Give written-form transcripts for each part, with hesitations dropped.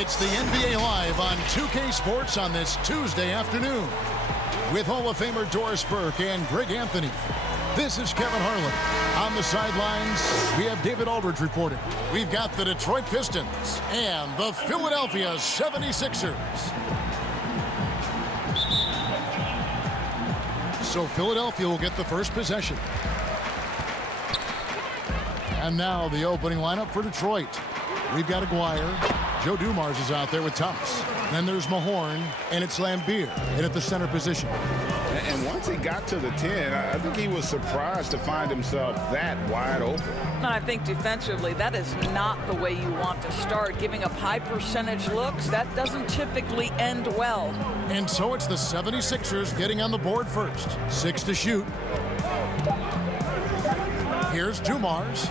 It's the NBA Live on 2K Sports on this Tuesday afternoon with Hall of Famer Doris Burke and Greg Anthony. This is Kevin Harlan. On the sidelines, we have David Aldridge reporting. We've got the Detroit Pistons and the Philadelphia 76ers. So Philadelphia will get the first possession. And now the opening lineup for Detroit. We've got Aguirre. Joe Dumars is out there with Thomas. Then there's Mahorn, and it's Lambeer in at the center position. And once he got to the 10, I think he was surprised to find himself that wide open. And I think defensively, that is not the way you want to start. Giving up high percentage looks, that doesn't typically end well. And so it's the 76ers getting on the board first. 6 to shoot. Here's Dumars.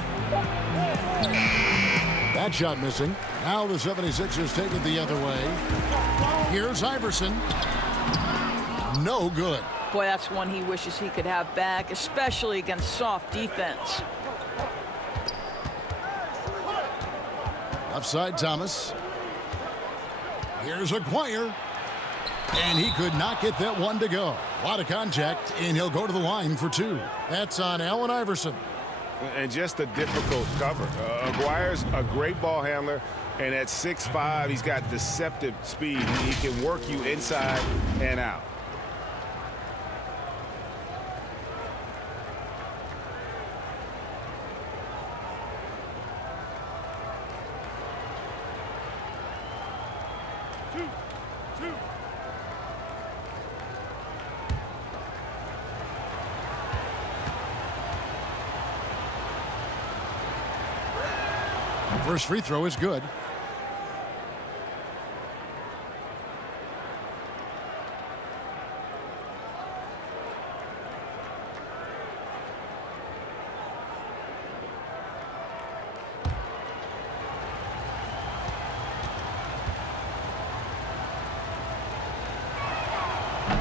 That shot missing. Now the 76ers take it the other way. Here's Iverson. No good. Boy, that's one he wishes he could have back, especially against soft defense. Offside Thomas. Here's Aguirre. And he could not get that one to go. A lot of contact, and he'll go to the line for 2. That's on Allen Iverson. And just a difficult cover. Aguirre's a great ball handler, and at 6'5", he's got deceptive speed. He can work you inside and out. First free throw is good.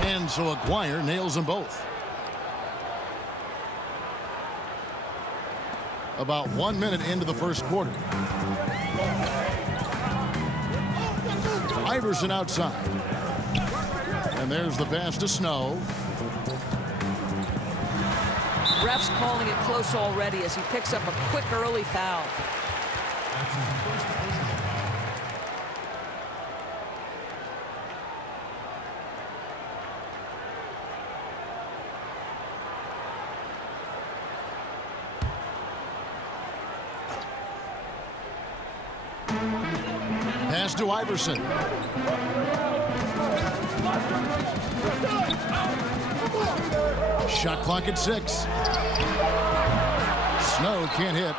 And so Aguirre nails them both. About 1 minute into the first quarter. Iverson outside. And there's the pass to Snow. Ref's calling it close already as he picks up a quick early foul. Pass to Iverson. Shot clock at 6. Snow can't hit.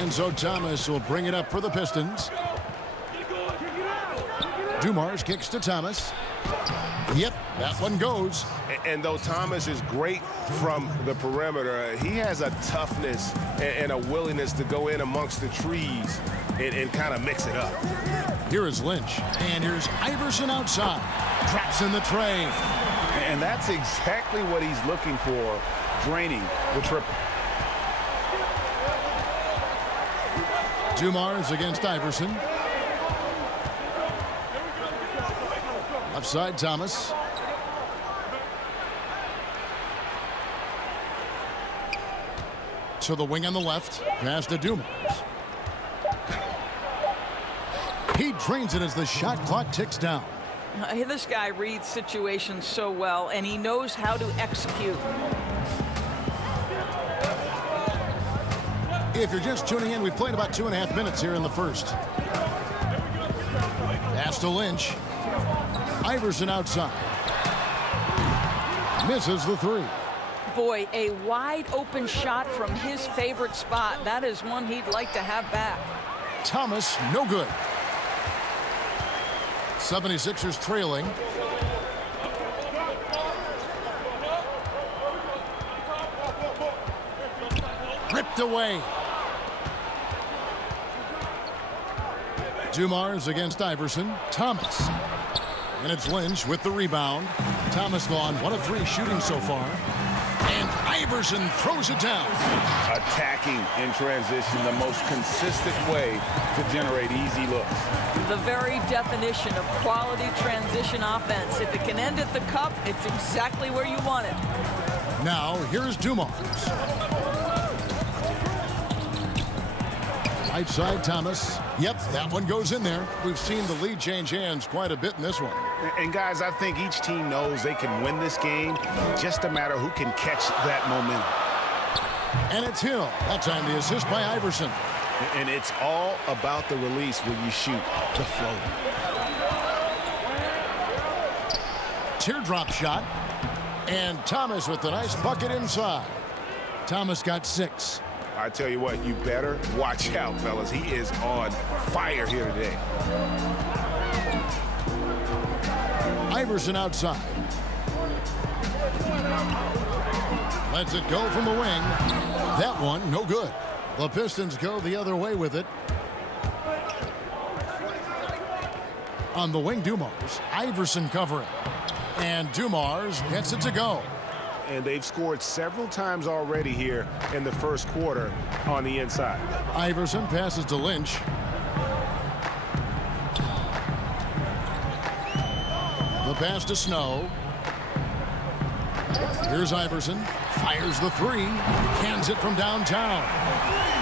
And so Thomas will bring it up for the Pistons. Dumars kicks to Thomas. Yep, that one goes. And though Thomas is great from the perimeter, he has a toughness and a willingness to go in amongst the trees and kind of mix it up. Here is Lynch. And here's Iverson outside. Traps in the tray. And that's exactly what he's looking for, draining the triple. Dumars against Iverson. Offside Thomas. To the wing on the left. Pass to Dumars. He drains it as the shot clock ticks down. This guy reads situations so well, and he knows how to execute. If you're just tuning in, we've played about 2.5 minutes here in the first. Pass to Lynch. Iverson outside. Misses the 3. Boy, a wide open shot from his favorite spot. That is one he'd like to have back. Thomas, no good. 76ers trailing. Ripped away. Dumars against Iverson. Thomas. And it's Lynch with the rebound. Thomas gone 1 of 3 shooting so far. And Iverson throws it down. Attacking in transition, the most consistent way to generate easy looks. The very definition of quality transition offense. If it can end at the cup, it's exactly where you want it. Now, here's Dumars. Right side, Thomas. Yep, that one goes in there. We've seen the lead change hands quite a bit in this one. And guys, I think each team knows they can win this game. Just a matter who can catch that momentum. And it's Hill. That time the assist by Iverson. And it's all about the release when you shoot the float. Teardrop shot. And Thomas with the nice bucket inside. Thomas got 6. I tell you what, you better watch out, fellas. He is on fire here today. Iverson outside. Lets it go from the wing. That one, no good. The Pistons go the other way with it. On the wing, Dumars. Iverson covering. And Dumars gets it to go. And they've scored several times already here in the first quarter on the inside. Iverson passes to Lynch. The pass to Snow. Here's Iverson. Fires the 3. Hands it from downtown.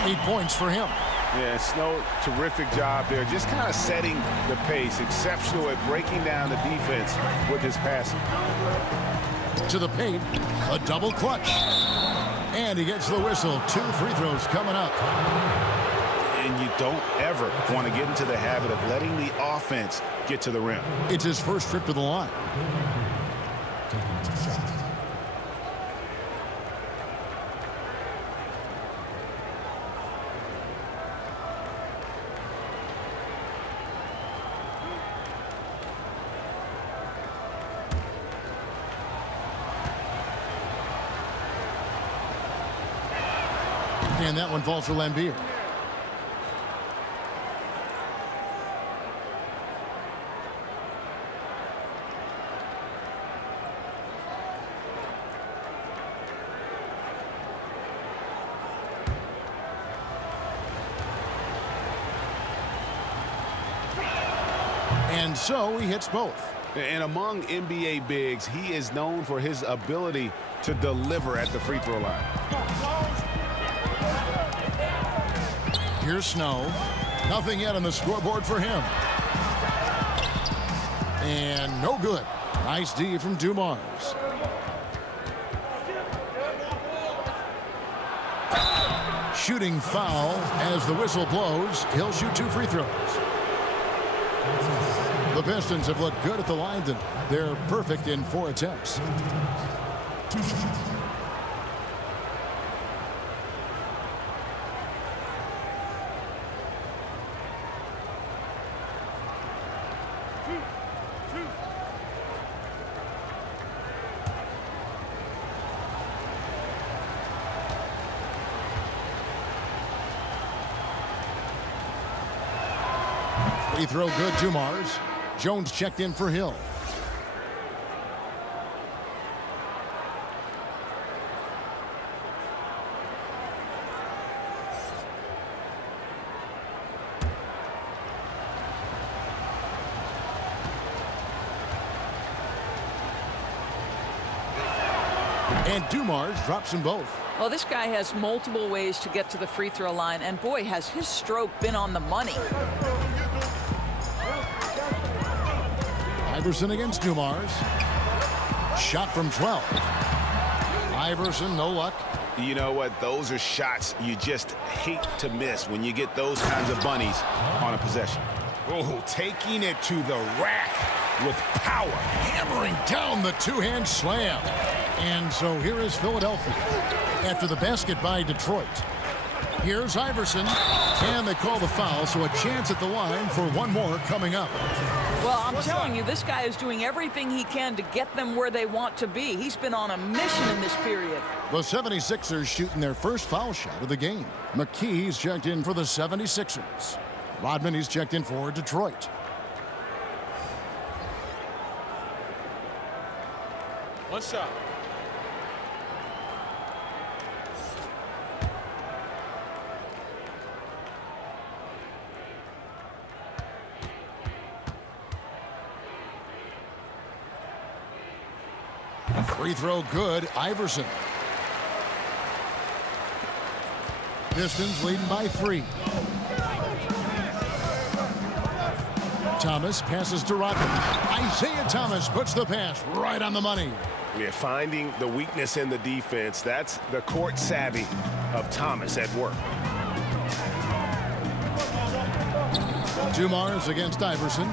8 points for him. Yeah, Snow, terrific job there. Just kind of setting the pace. Exceptional at breaking down the defense with his passing. To the paint. A double clutch. And he gets the whistle. 2 free throws coming up. And you don't ever want to get into the habit of letting the offense get to the rim. It's his first trip to the line. And that one falls for Lambier. And so he hits both. And among NBA bigs, he is known for his ability to deliver at the free throw line. Here's Snow. Nothing yet on the scoreboard for him. And no good. Nice D from Dumars. Shooting foul as the whistle blows. He'll shoot 2 free throws. The Pistons have looked good at the line tonight. They're perfect in 4 attempts. Free throw good, Dumars. Jones checked in for Hill. And Dumars drops them both. Well, this guy has multiple ways to get to the free throw line, and boy, has his stroke been on the money. Iverson against Dumars. Shot from 12. Iverson, no luck. You know what? Those are shots you just hate to miss when you get those kinds of bunnies on a possession. Oh, taking it to the rack with power. Hammering down the 2-hand slam. And so here is Philadelphia after the basket by Detroit. Here's Iverson. And they call the foul, so a chance at the line for one more coming up. Well, I'm telling you, this guy is doing everything he can to get them where they want to be. He's been on a mission in this period. The 76ers shooting their first foul shot of the game. McKee's checked in for the 76ers. Rodman, he's checked in for Detroit. One shot. Free throw good. Iverson. Pistons leading by 3. Thomas passes to Rodman. Isaiah Thomas puts the pass right on the money. We're finding the weakness in the defense. That's the court savvy of Thomas at work. Dumars against Iverson.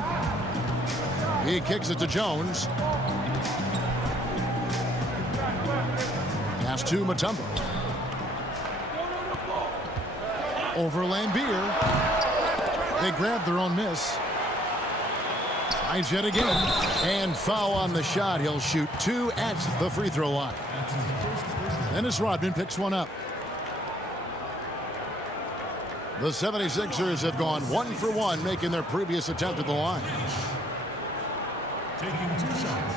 He kicks it to Jones. Pass to Mutombo. Over Lambeer. They grab their own miss. Tries yet again. And foul on the shot. He'll shoot 2 at the free throw line. Dennis Rodman picks one up. The 76ers have gone 1 for 1, making their previous attempt at the line. Taking 2 shots.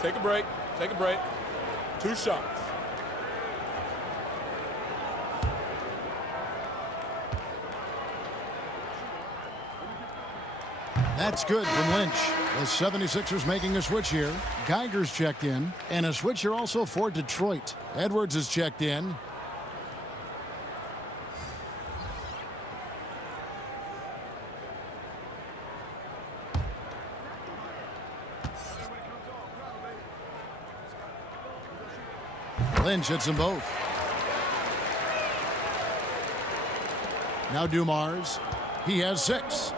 Take a break. Take a break. 2 shots. That's good from Lynch. The 76ers making a switch here. Geiger's checked in. And a switch here also for Detroit. Edwards is checked in. Lynch hits them both. Now Dumars. He has 6.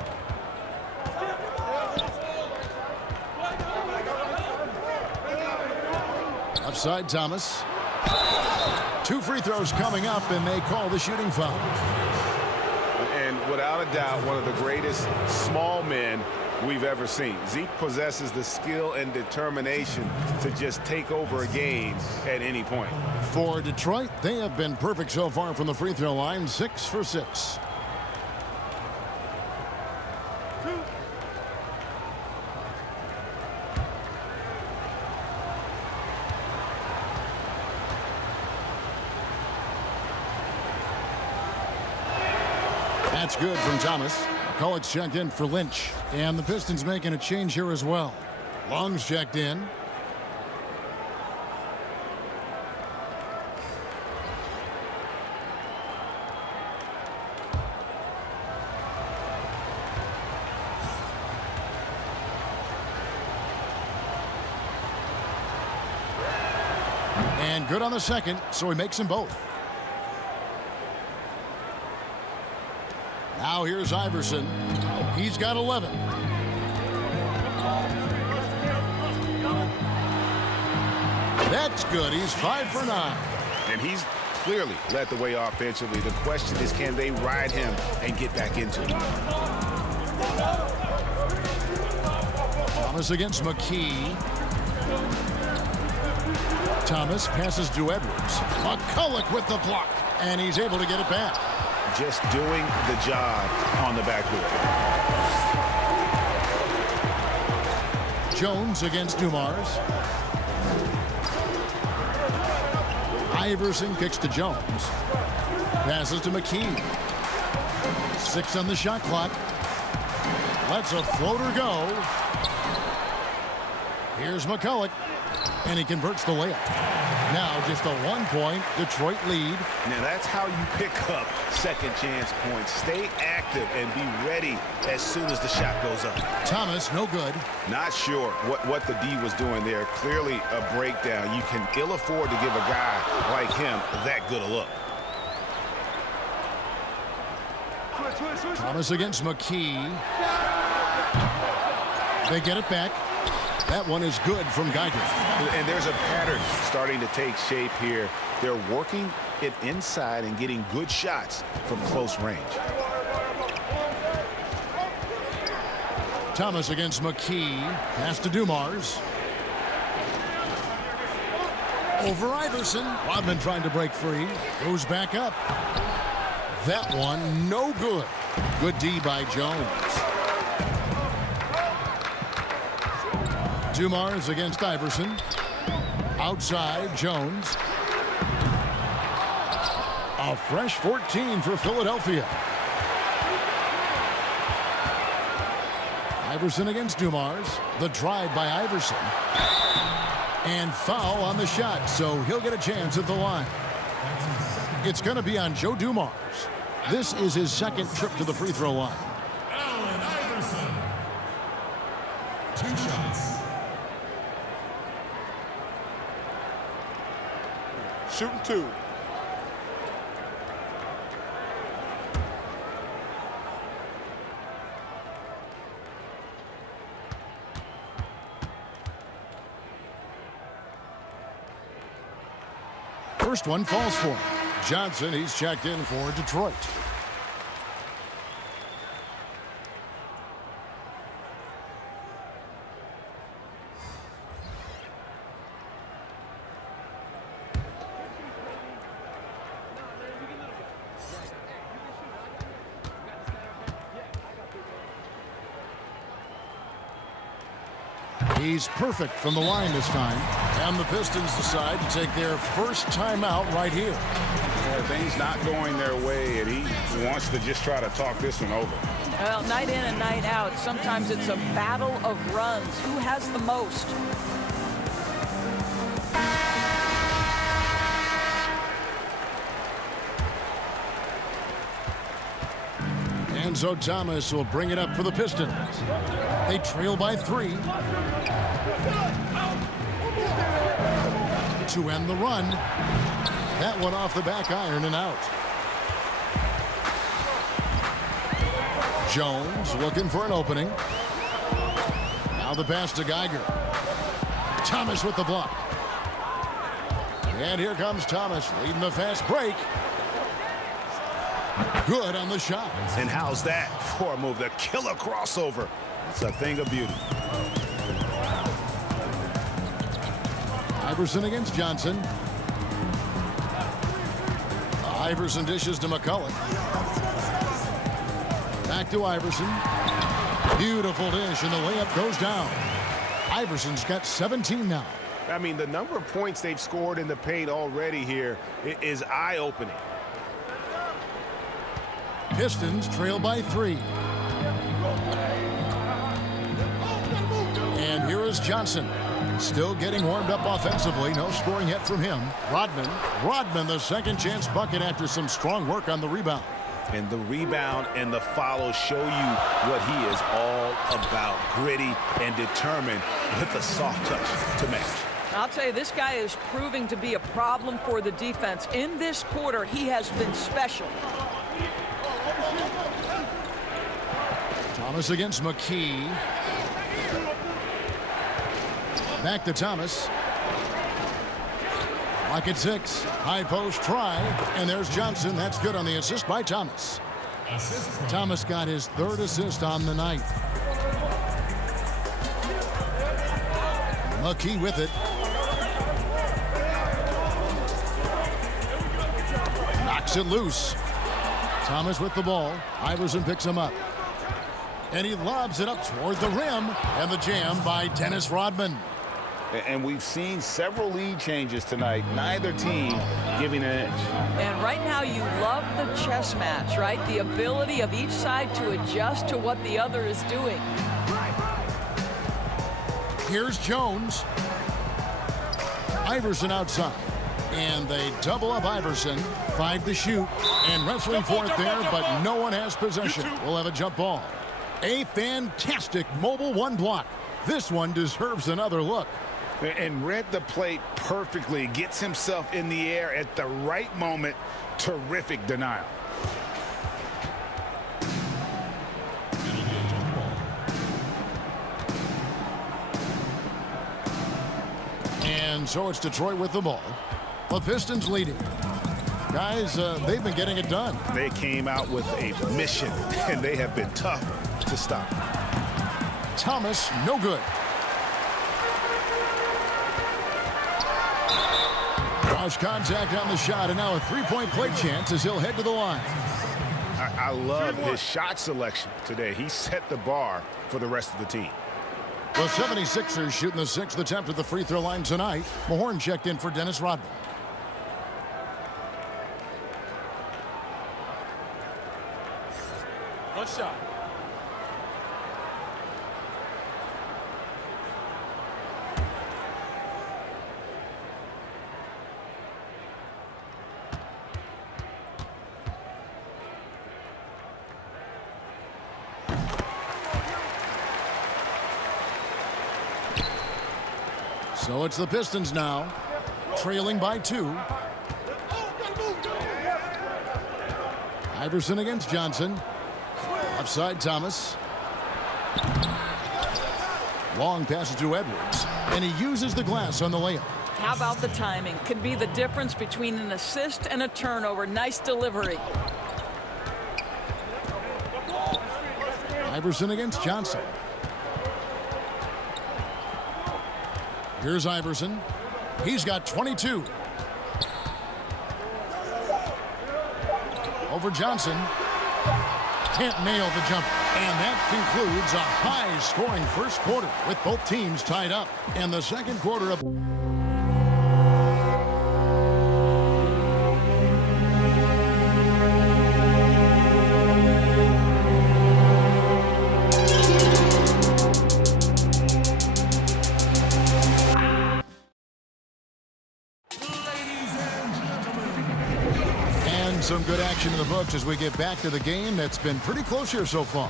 Upside Thomas. 2 free throws coming up, and they call the shooting foul. And without a doubt, one of the greatest small men we've ever seen. Zeke possesses the skill and determination to just take over a game at any point. For Detroit, they have been perfect so far from the free throw line, 6 for 6. That's good from Thomas. McCulloch's checked in for Lynch. And the Pistons making a change here as well. Long's checked in. And good on the second, so he makes them both. Now here's Iverson. He's got 11. That's good. He's 5 for 9. And he's clearly led the way offensively. The question is, can they ride him and get back into it? Thomas against McKee. Thomas passes to Edwards. McCulloch with the block. And he's able to get it back. Just doing the job on the backboard. Jones against Dumars. Iverson kicks to Jones. Passes to McKee. 6 on the shot clock. Lets a floater go. Here's McCulloch. And he converts the layup. Now just a 1-point Detroit lead. Now that's how you pick up second chance points. Stay active and be ready as soon as the shot goes up. Thomas, no good. Not sure what the D was doing there. Clearly a breakdown. You can ill afford to give a guy like him that good a look. Thomas against McKee. They get it back. That one is good from Geiger. And there's a pattern starting to take shape here. They're working it inside and getting good shots from close range. Thomas against McKee. Pass to Dumars. Over Iverson. Rodman trying to break free. Goes back up. That one, no good. Good D by Jones. Dumars against Iverson. Outside, Jones. A fresh 14 for Philadelphia. Iverson against Dumars. The drive by Iverson. And foul on the shot, so he'll get a chance at the line. It's going to be on Joe Dumars. This is his second trip to the free throw line. Allen Iverson. 2 shots. Shooting 2. First one falls for him. Johnson, he's checked in for Detroit. He's perfect from the line this time. And the Pistons decide to take their first timeout right here. Well, things not going their way, and he wants to just try to talk this one over. Well, night in and night out, sometimes it's a battle of runs. Who has the most? And so Thomas will bring it up for the Pistons. They trail by 3. To end the run. That one off the back iron and out. Jones looking for an opening. Now the pass to Geiger. Thomas with the block. And here comes Thomas leading the fast break. Good on the shot. And how's that for a move? The killer crossover. It's a thing of beauty. Iverson against Johnson. Iverson dishes to McCullough. Back to Iverson. Beautiful dish, and the layup goes down. Iverson's got 17 now. I mean, the number of points they've scored in the paint already here is eye-opening. Pistons trail by 3. And here is Johnson. Still getting warmed up offensively. No scoring yet from him. Rodman, the second chance bucket after some strong work on the rebound. And the rebound and the follow show you what he is all about. Gritty and determined with a soft touch to match. I'll tell you, this guy is proving to be a problem for the defense. In this quarter, he has been special. Thomas against McKee. Back to Thomas. Clock at 6. High post try. And there's Johnson. That's good on the assist by Thomas. Thomas got his 3rd assist on the night. McKee with it. Knocks it loose. Thomas with the ball. Iverson picks him up. And he lobs it up toward the rim. And the jam by Dennis Rodman. And we've seen several lead changes tonight. Neither team giving an edge. And right now you love the chess match, right? The ability of each side to adjust to what the other is doing. Here's Jones. Iverson outside. And they double up Iverson. 5 to shoot. And wrestling for it there, but no one has possession. We'll have a jump ball. A fantastic mobile 1 block. This one deserves another look. And read the plate perfectly. Gets himself in the air at the right moment. Terrific denial. And so it's Detroit with the ball. The Pistons leading. Guys, they've been getting it done. They came out with a mission, and they have been tough to stop. Thomas, no good. Cross contact on the shot, and now a 3-point play chance as he'll head to the line. I love his shot selection today. He set the bar for the rest of the team. The 76ers shooting the 6th attempt at the free throw line tonight. Mahorn checked in for Dennis Rodman. One shot. So it's the Pistons now, trailing by 2. Iverson against Johnson. Offside Thomas. Long passes to Edwards, and he uses the glass on the layup. How about the timing? Could be the difference between an assist and a turnover. Nice delivery. Iverson against Johnson. Here's Iverson. He's got 22. Over Johnson. Can't nail the jumper. And that concludes a high-scoring first quarter with both teams tied up. And the second quarter of... Some good action in the books as we get back to the game that's been pretty close here so far.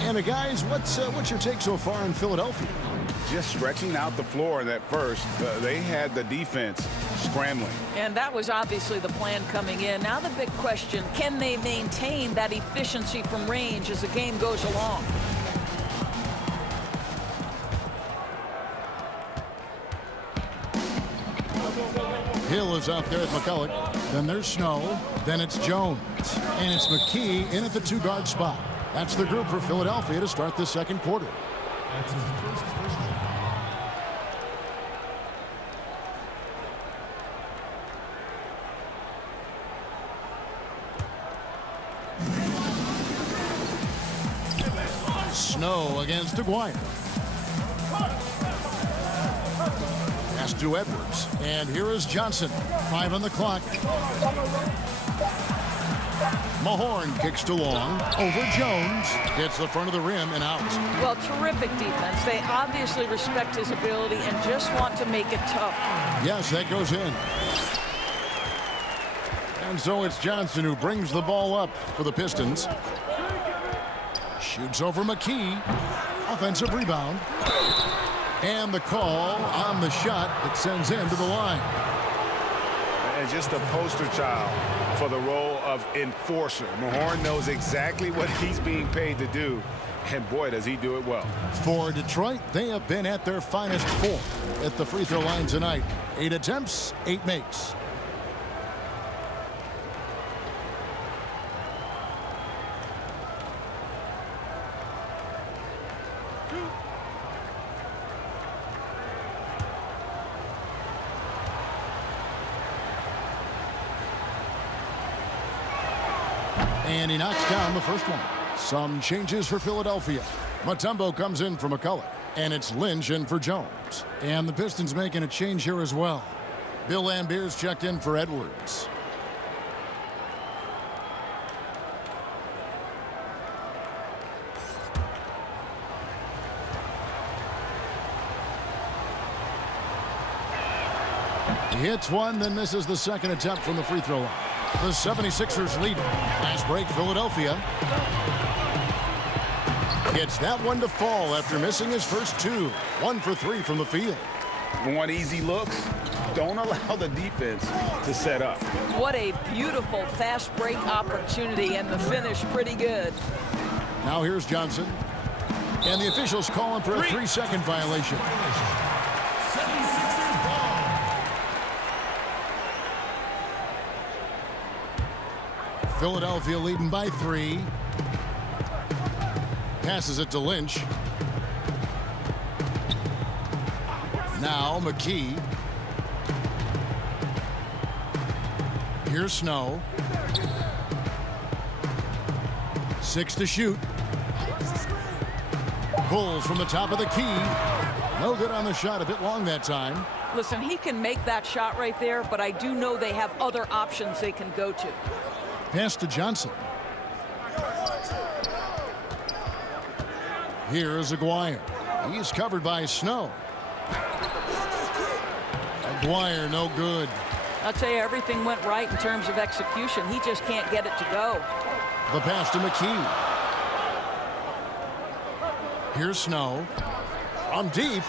And guys, what's your take so far in Philadelphia? Just stretching out the floor in that first. They had the defense scrambling. And that was obviously the plan coming in. Now the big question, can they maintain that efficiency from range as the game goes along? Hill is out there at McCulloch. Then there's Snow. Then it's Jones. And it's McKee in at the 2-guard spot. That's the group for Philadelphia to start the second quarter. That's his first personal. Snow against Aguirre. Pass to Edwards. And here is Johnson. 5 on the clock. Mahorn kicks to Long. Over Jones. Hits the front of the rim and out. Well, terrific defense. They obviously respect his ability and just want to make it tough. Yes, that goes in. And so it's Johnson who brings the ball up for the Pistons. Shoots over McKee. Offensive rebound. And the call on the shot that sends him to the line. And just a poster child for the role of enforcer. Mahorn knows exactly what he's being paid to do. And boy, does he do it well. For Detroit, they have been at their finest 4 at the free throw line tonight. 8 attempts, 8 makes. And he knocks down the first one. Some changes for Philadelphia. Mutombo comes in for McCulloch. And it's Lynch in for Jones. And the Pistons making a change here as well. Bill Lambier's checked in for Edwards. He hits one, then misses the second attempt from the free throw line. The 76ers lead. Fast break, Philadelphia. Gets that one to fall after missing his first 2. 1 for 3 from the field. Want easy looks? Don't allow the defense to set up. What a beautiful fast break opportunity, and the finish pretty good. Now here's Johnson. And the officials calling for a 3-second violation. Philadelphia leading by 3. Passes it to Lynch. Now McKee. Here's Snow. 6 to shoot. Pulls from the top of the key. No good on the shot. A bit long that time. Listen, he can make that shot right there, but I do know they have other options they can go to. Pass to Johnson. Here is Aguirre. He's covered by Snow. Aguirre, no good. I'll tell you, everything went right in terms of execution. He just can't get it to go. The pass to McKee. Here's Snow. From deep.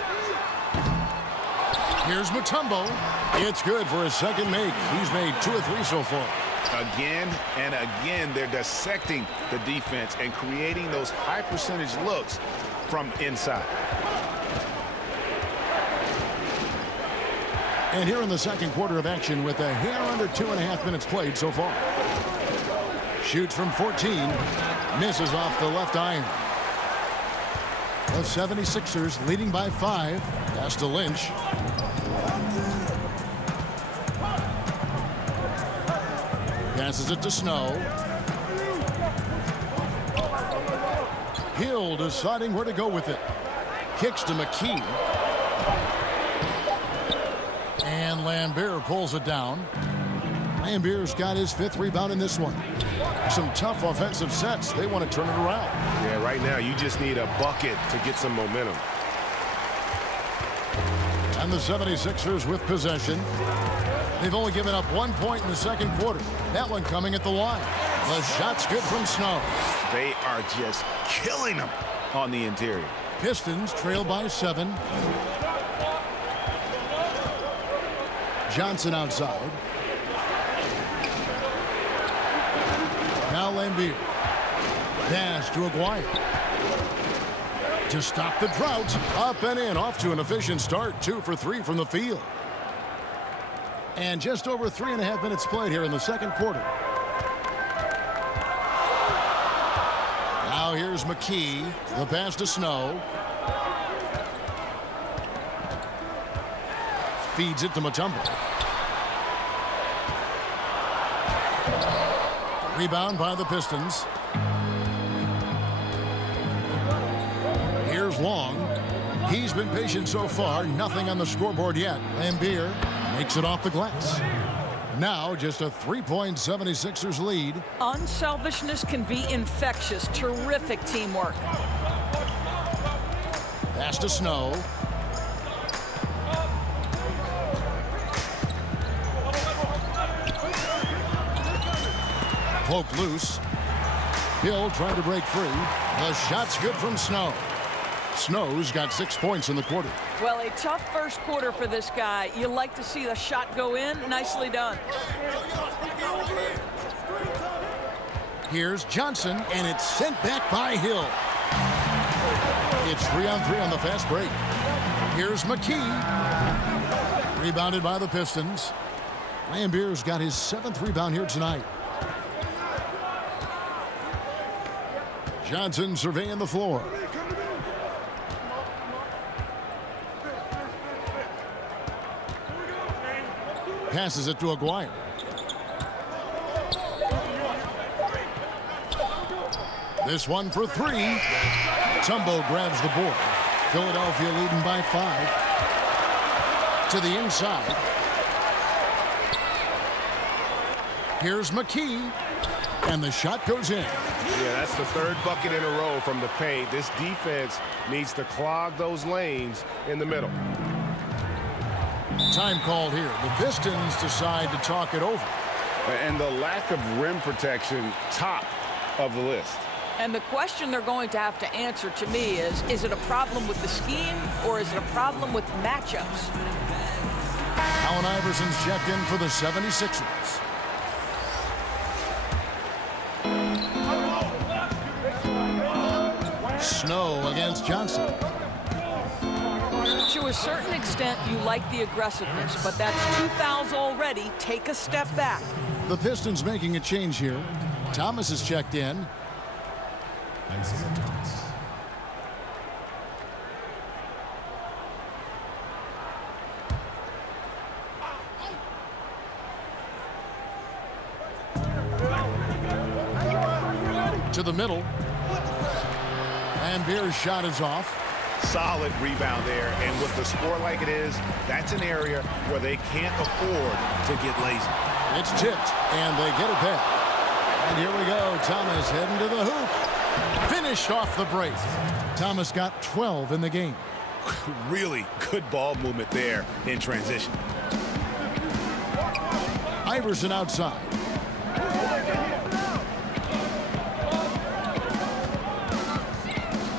Here's Mutombo. It's good for his second make. He's made 2 of 3 so far. Again and again, they're dissecting the defense and creating those high percentage looks from inside. And here in the second quarter of action with a hair under 2.5 minutes played so far. Shoots from 14. Misses off the left iron. The 76ers leading by 5. Pass to Lynch. Passes it to Snow. Hill deciding where to go with it. Kicks to McKee. And Lambert pulls it down. Lambert's got his 5th rebound in this one. Some tough offensive sets. They want to turn it around. Yeah, right now you just need a bucket to get some momentum. And the 76ers with possession. They've only given up 1 point in the second quarter. That one coming at the line. The shot's good from Snow. They are just killing them on the interior. Pistons trail by 7. Johnson outside. Now Lambert. Pass to Aguirre. To stop the drought. Up and in. Off to an efficient start. 2 for 3 from the field. And just over 3.5 minutes played here in the second quarter. Now here's McKee. The pass to Snow. Feeds it to Mutombo. Rebound by the Pistons. Here's Long. He's been patient so far. Nothing on the scoreboard yet. Lambert makes it off the glass. Now just a 3-point 76ers lead. Unselfishness can be infectious. Terrific teamwork. Pass to Snow. Poked loose. Hill trying to break free. The shot's good from Snow. Snow's got 6 points in the quarter. Well, a tough first quarter for this guy. You like to see the shot go in. Nicely done. Here's Johnson, and it's sent back by Hill. It's 3-on-3 on the fast break. Here's McKee. Rebounded by the Pistons. Lambert's got his 7th rebound here tonight. Johnson surveying the floor. Passes it to Aguirre. This one for 3. Tumbo grabs the board. Philadelphia leading by 5. To the inside. Here's McKee. And the shot goes in. Yeah, that's the 3rd bucket in a row from the paint. This defense needs to clog those lanes in the middle. Time called here. The Pistons decide to talk it over. And the lack of rim protection, top of the list. And the question they're going to have to answer to me is it a problem with the scheme or is it a problem with matchups? Allen Iverson's checked in for the 76ers. Snow against Johnson. To a certain extent, you like the aggressiveness, but that's 2 fouls already. Take a step back. The Pistons making a change here. Thomas is checked in. Isaiah Thomas. To the middle. Lambert's shot is off. Solid rebound there, and with the score like it is, that's an area where they can't afford to get lazy. It's tipped, and they get it back. And here we go. Thomas heading to the hoop. Finished off the break. Thomas got 12 in the game. Really good ball movement there in transition. Iverson outside.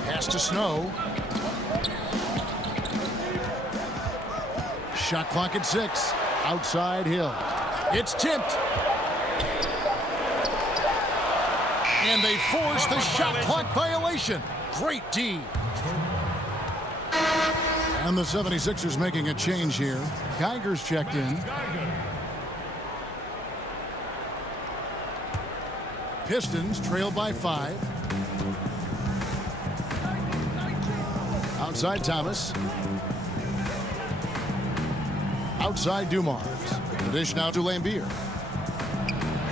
Pass to Snow. Shot clock at 6. Outside Hill. It's tipped. And they force the shot clock violation. Great D. And the 76ers making a change here. Geiger's checked in. Pistons trail by 5. Outside Thomas. Outside Dumars. The dish now to Lambier.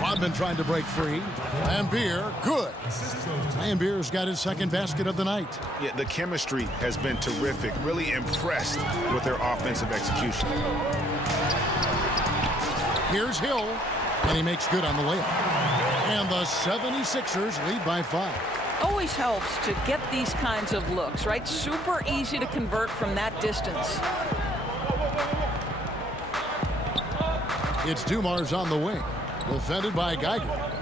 Rodman trying to break free. Lambier, good. Lambier's got his second basket of the night. Yeah, the chemistry has been terrific. Really impressed with their offensive execution. Here's Hill, and he makes good on the layup. And the 76ers lead by 5. Always helps to get these kinds of looks, right? Super easy to convert from that distance. It's Dumars on the wing, defended by Geiger.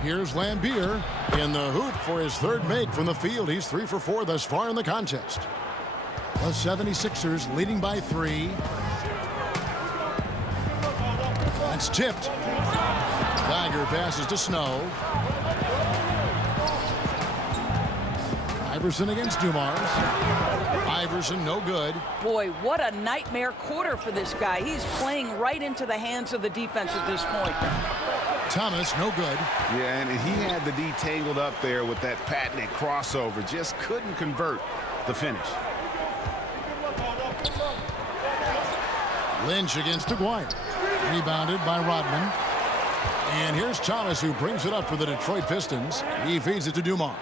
Here's Lambier in the hoop for his third make from the field. He's 3 for 4 thus far in the contest. The 76ers leading by 3. That's tipped. Geiger passes to Snow. Iverson against Dumars. Iverson no good. Boy, what a nightmare quarter for this guy. He's playing right into the hands of the defense at this point. Thomas no good. Yeah, and he had the D tangled up there with that patented crossover. Just couldn't convert the finish. Lynch against Aguirre. Rebounded by Rodman. And here's Thomas, who brings it up for the Detroit Pistons. He feeds it to Dumars.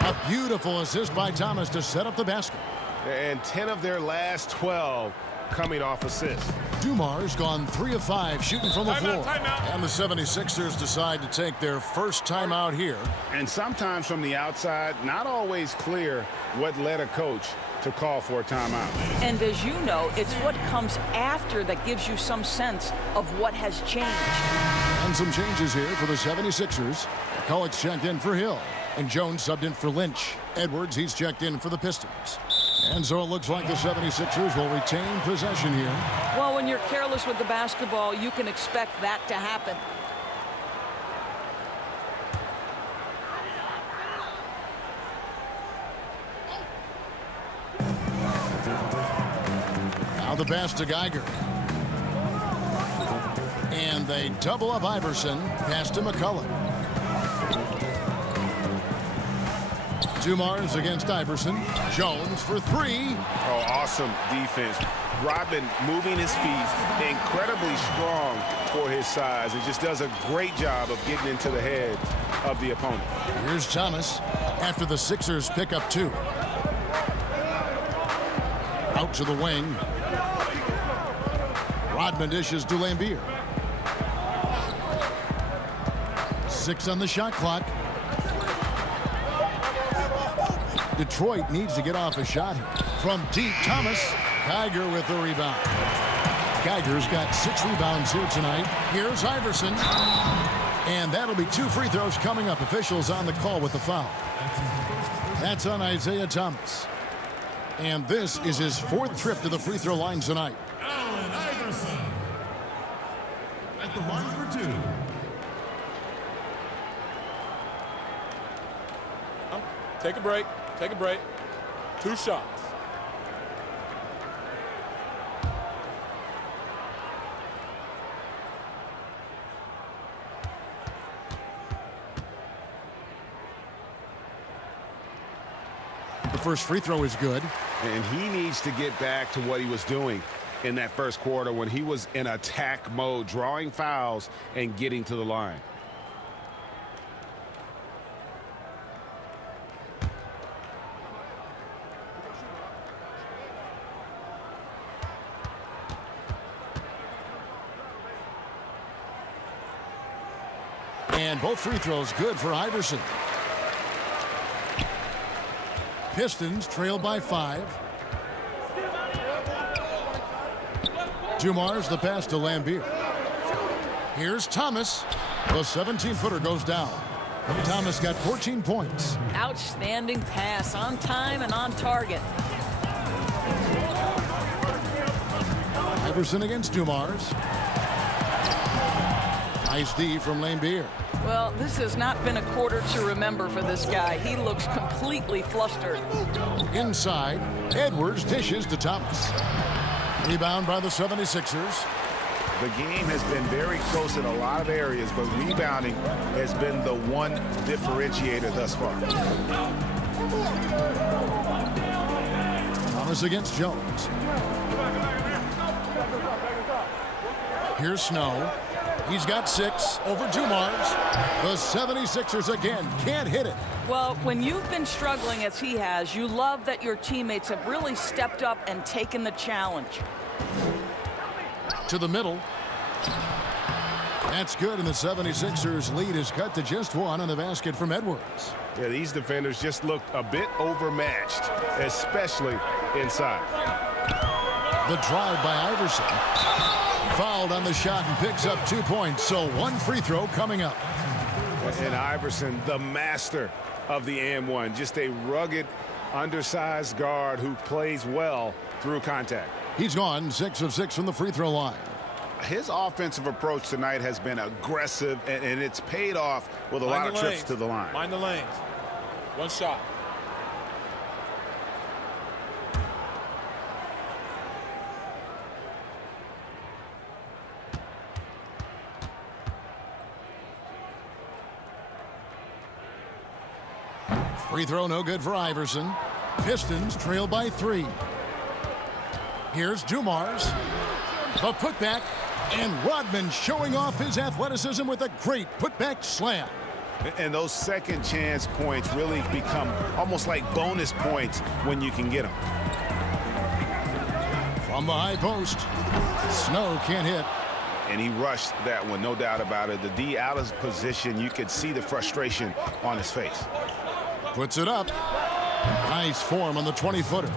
A beautiful assist by Thomas to set up the basket. And 10 of their last 12 coming off assists. Dumars gone 3 of 5 shooting from the floor. Timeout. And the 76ers decide to take their first timeout here. And sometimes from the outside, not always clear what led a coach to call for a timeout. And as you know, it's what comes after that gives you some sense of what has changed. And some changes here for the 76ers. McCulloch's checked in for Hill. And Jones subbed in for Lynch. Edwards, he's checked in for the Pistons. And so it looks like the 76ers will retain possession here. Well, when you're careless with the basketball, you can expect that to happen. Now the pass to Geiger. And they double up Iverson. Pass to McCulloch. Dumars against Iverson. Jones for 3. Oh, awesome defense. Rodman moving his feet, incredibly strong for his size, and just does a great job of getting into the head of the opponent. Here's Thomas after the Sixers pick up 2. Out to the wing. Rodman dishes to Lambier. 6 on the shot clock. Detroit needs to get off a shot here. From deep, Thomas. Geiger with the rebound. Geiger's got 6 rebounds here tonight. Here's Iverson. And that'll be 2 free throws coming up. Officials on the call with the foul. That's on Isaiah Thomas. And this is his 4th trip to the free throw line tonight. Allen Iverson at the line for 2. Take a break. Take a break. 2 shots. The first free throw is good. And he needs to get back to what he was doing in that first quarter when he was in attack mode, drawing fouls and getting to the line. And both free throws good for Iverson. Pistons trail by 5. Dumars the pass to Lambier. Here's Thomas. The 17-footer goes down. Thomas got 14 points. Outstanding pass, on time and on target. Iverson against Dumars. Nice D from Lambeer. Well, this has not been a quarter to remember for this guy. He looks completely flustered. Inside, Edwards dishes to Thomas. Rebound by the 76ers. The game has been very close in a lot of areas, but rebounding has been the one differentiator thus far. Thomas against Jones. Here's Snow. He's got 6 over Dumars. The 76ers again can't hit it. Well, when you've been struggling as he has, you love that your teammates have really stepped up and taken the challenge. To the middle. That's good, and the 76ers lead is cut to just 1 on the basket from Edwards. Yeah, these defenders just looked a bit overmatched, especially inside. The drive by Iverson. Fouled on the shot and picks up 2 points, so 1 free throw coming up. And Iverson, the master of the and one, just a rugged, undersized guard who plays well through contact. He's gone 6 of 6 from the free throw line. His offensive approach tonight has been aggressive, and it's paid off with a lot of trips to the line. Mind the lanes. One shot. Free throw no good for Iverson. Pistons trail by 3. Here's Dumars. The putback, and Rodman showing off his athleticism with a great putback slam. And those second chance points really become almost like bonus points when you can get them. From the high post, Snow can't hit. And he rushed that one, no doubt about it. The D out of position, you could see the frustration on his face. Puts it up. Nice form on the 20-footer.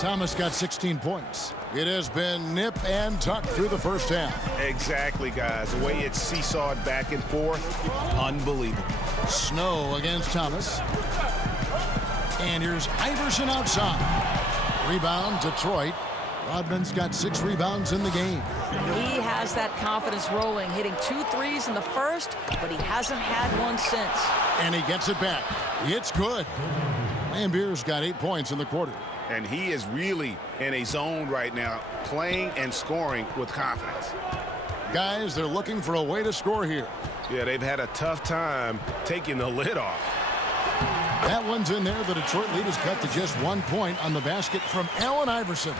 Thomas got 16 points. It has been nip and tuck through the first half. Exactly, guys. The way it's seesawed back and forth, unbelievable. Snow against Thomas. And here's Iverson outside. Rebound, Detroit. Rodman's got 6 rebounds in the game. He has that confidence rolling, hitting 2 threes in the first, but he hasn't had one since. And he gets it back. It's good. Lambier's got 8 points in the quarter. And he is really in a zone right now, playing and scoring with confidence. Guys, they're looking for a way to score here. Yeah, they've had a tough time taking the lid off. That one's in there. The Detroit lead is cut to just 1 point on the basket from Allen Iverson.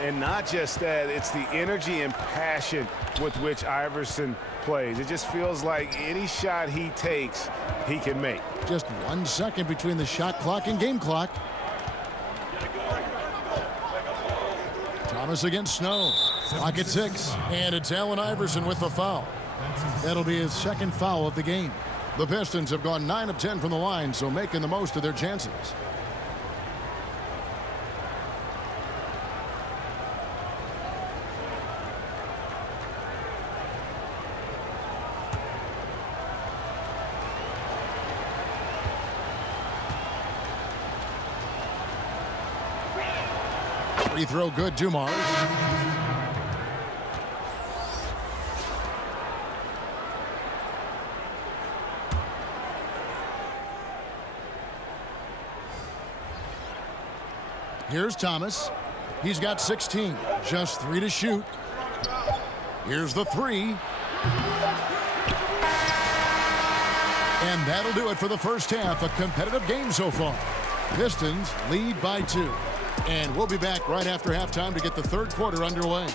And not just that, it's the energy and passion with which Iverson plays. It just feels like any shot he takes, he can make. Just 1 second between the shot clock and game clock. Thomas against Snow. Clock at 6. And it's Allen Iverson with the foul. That'll be his 2nd foul of the game. The Pistons have gone 9 of 10 from the line, so making the most of their chances. Free throw good, Dumars. Here's Thomas. He's got 16. Just 3 to shoot. Here's the 3. And that'll do it for the first half. A competitive game so far. Pistons lead by 2. And we'll be back right after halftime to get the 3rd quarter underway.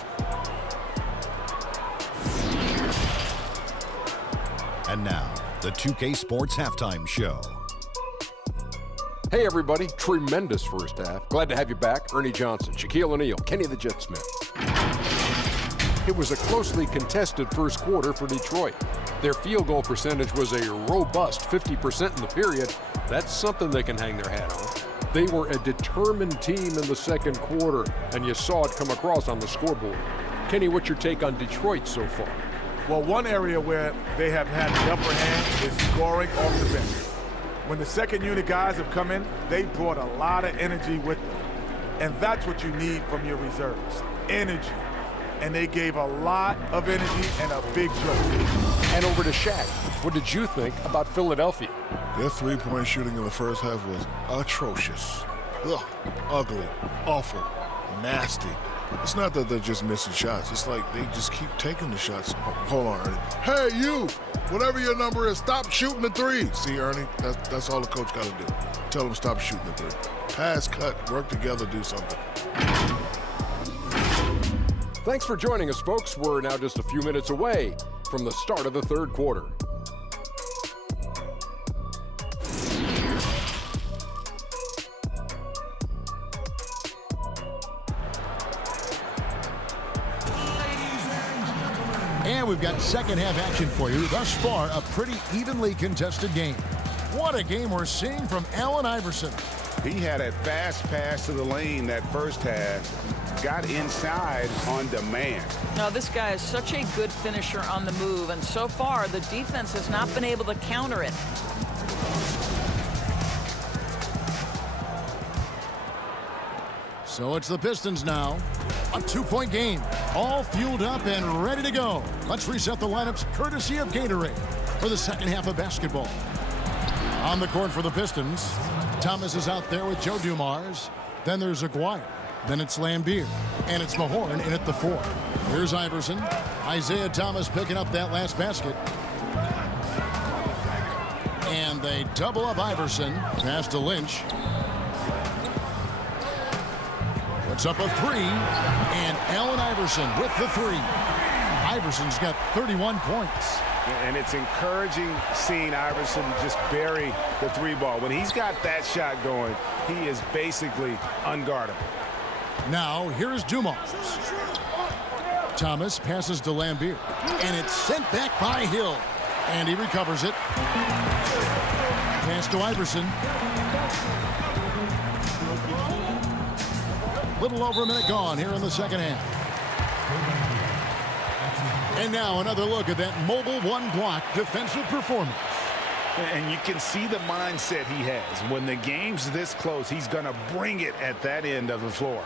And now, the 2K Sports Halftime Show. Hey everybody, tremendous first half. Glad to have you back. Ernie Johnson, Shaquille O'Neal, Kenny the Jet Smith. It was a closely contested first quarter for Detroit. Their field goal percentage was a robust 50% in the period. That's something they can hang their hat on. They were a determined team in the second quarter, and you saw it come across on the scoreboard. Kenny, what's your take on Detroit so far? Well, one area where they have had the upper hand is scoring off the bench. When the second unit guys have come in, they brought a lot of energy with them. And that's what you need from your reserves, energy. and they gave a lot of energy and a big joke. And over to Shaq. What did you think about Philadelphia? Their three-point shooting in the first half was atrocious. Ugh, ugly, awful, nasty. It's not that they're just missing shots. It's like they just keep taking the shots. Hold on, Ernie. Hey, you! Whatever your number is, stop shooting the three. See, Ernie? That's all the coach got to do. Tell them stop shooting the three. Pass, cut, work together, do something. Thanks for joining us, folks. We're now just a few minutes away from the start of the third quarter. And we've got second half action for you. Thus far, a pretty evenly contested game. What a game we're seeing from Allen Iverson. He had a fast pass to the lane that first half. Got inside on demand. Now, this guy is such a good finisher on the move, and so far, the defense has not been able to counter it. So it's the Pistons now. A two-point game. All fueled up and ready to go. Let's reset the lineups courtesy of Gatorade for the second half of basketball. On the court for the Pistons, Thomas is out there with Joe Dumars. Then there's Aguirre. Then it's Lambeer. And it's Mahorn in at the 4. Here's Iverson. Isaiah Thomas picking up that last basket. And they double up Iverson. Pass to Lynch. Puts up a 3. And Allen Iverson with the 3. Iverson's got 31 points. And it's encouraging seeing Iverson just bury the 3 ball. When he's got that shot going, he is basically unguardable. Now, here's Dumars. Thomas passes to Lambeer. And it's sent back by Hill. And he recovers it. Pass to Iverson. Little over a minute gone here in the second half. And now another look at that mobile one-block defensive performance. And you can see the mindset he has. When the game's this close, he's going to bring it at that end of the floor.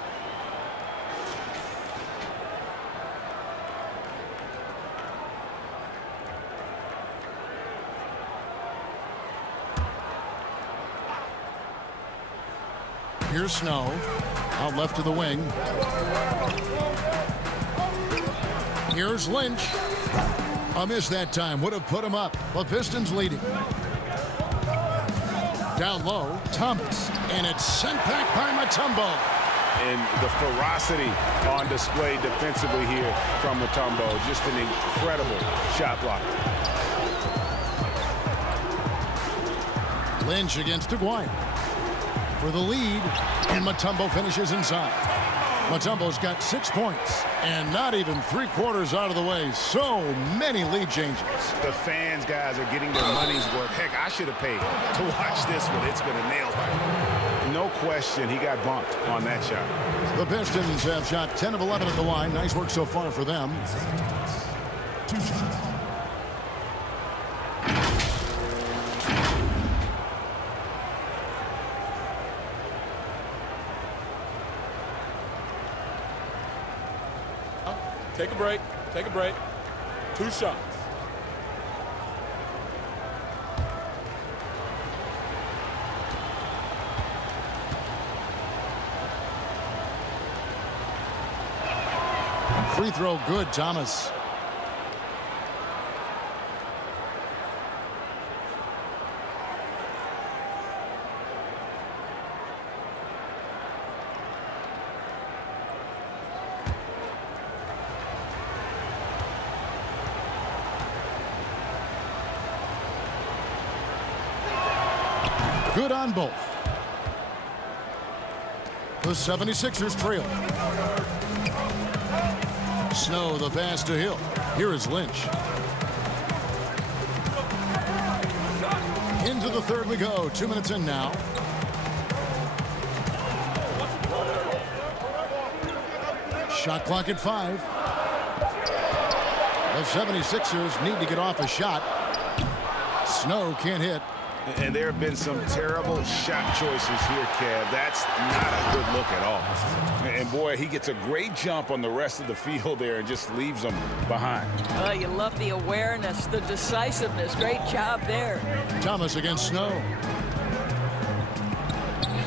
Here's Snow. Out left to the wing. Here's Lynch. A miss that time. Would have put him up. The Pistons leading. Down low, Thomas. And it's sent back by Mutombo. And the ferocity on display defensively here from Mutombo. Just an incredible shot block. Lynch against Aguirre. For the lead, and Mutombo finishes inside. Mutombo's got 6 points, and not even 3/4 out of the way. So many lead changes. The fans, guys, are getting their money's worth. Heck, I should have paid to watch this one. It's been a nail biter. No question, he got bumped on that shot. The Pistons have shot 10 of 11 at the line. Nice work so far for them. 2 shots. Take a break. Take a break. 2 shots. Free throw good, Thomas. Good on both. The 76ers trail. Snow, the pass to Hill. Here is Lynch. Into the third we go. 2 minutes in now. Shot clock at 5. The 76ers need to get off a shot. Snow can't hit. And there have been some terrible shot choices here, Kev. That's not a good look at all. And boy, he gets a great jump on the rest of the field there and just leaves them behind. Oh, you love the awareness, the decisiveness. Great job there. Thomas against Snow.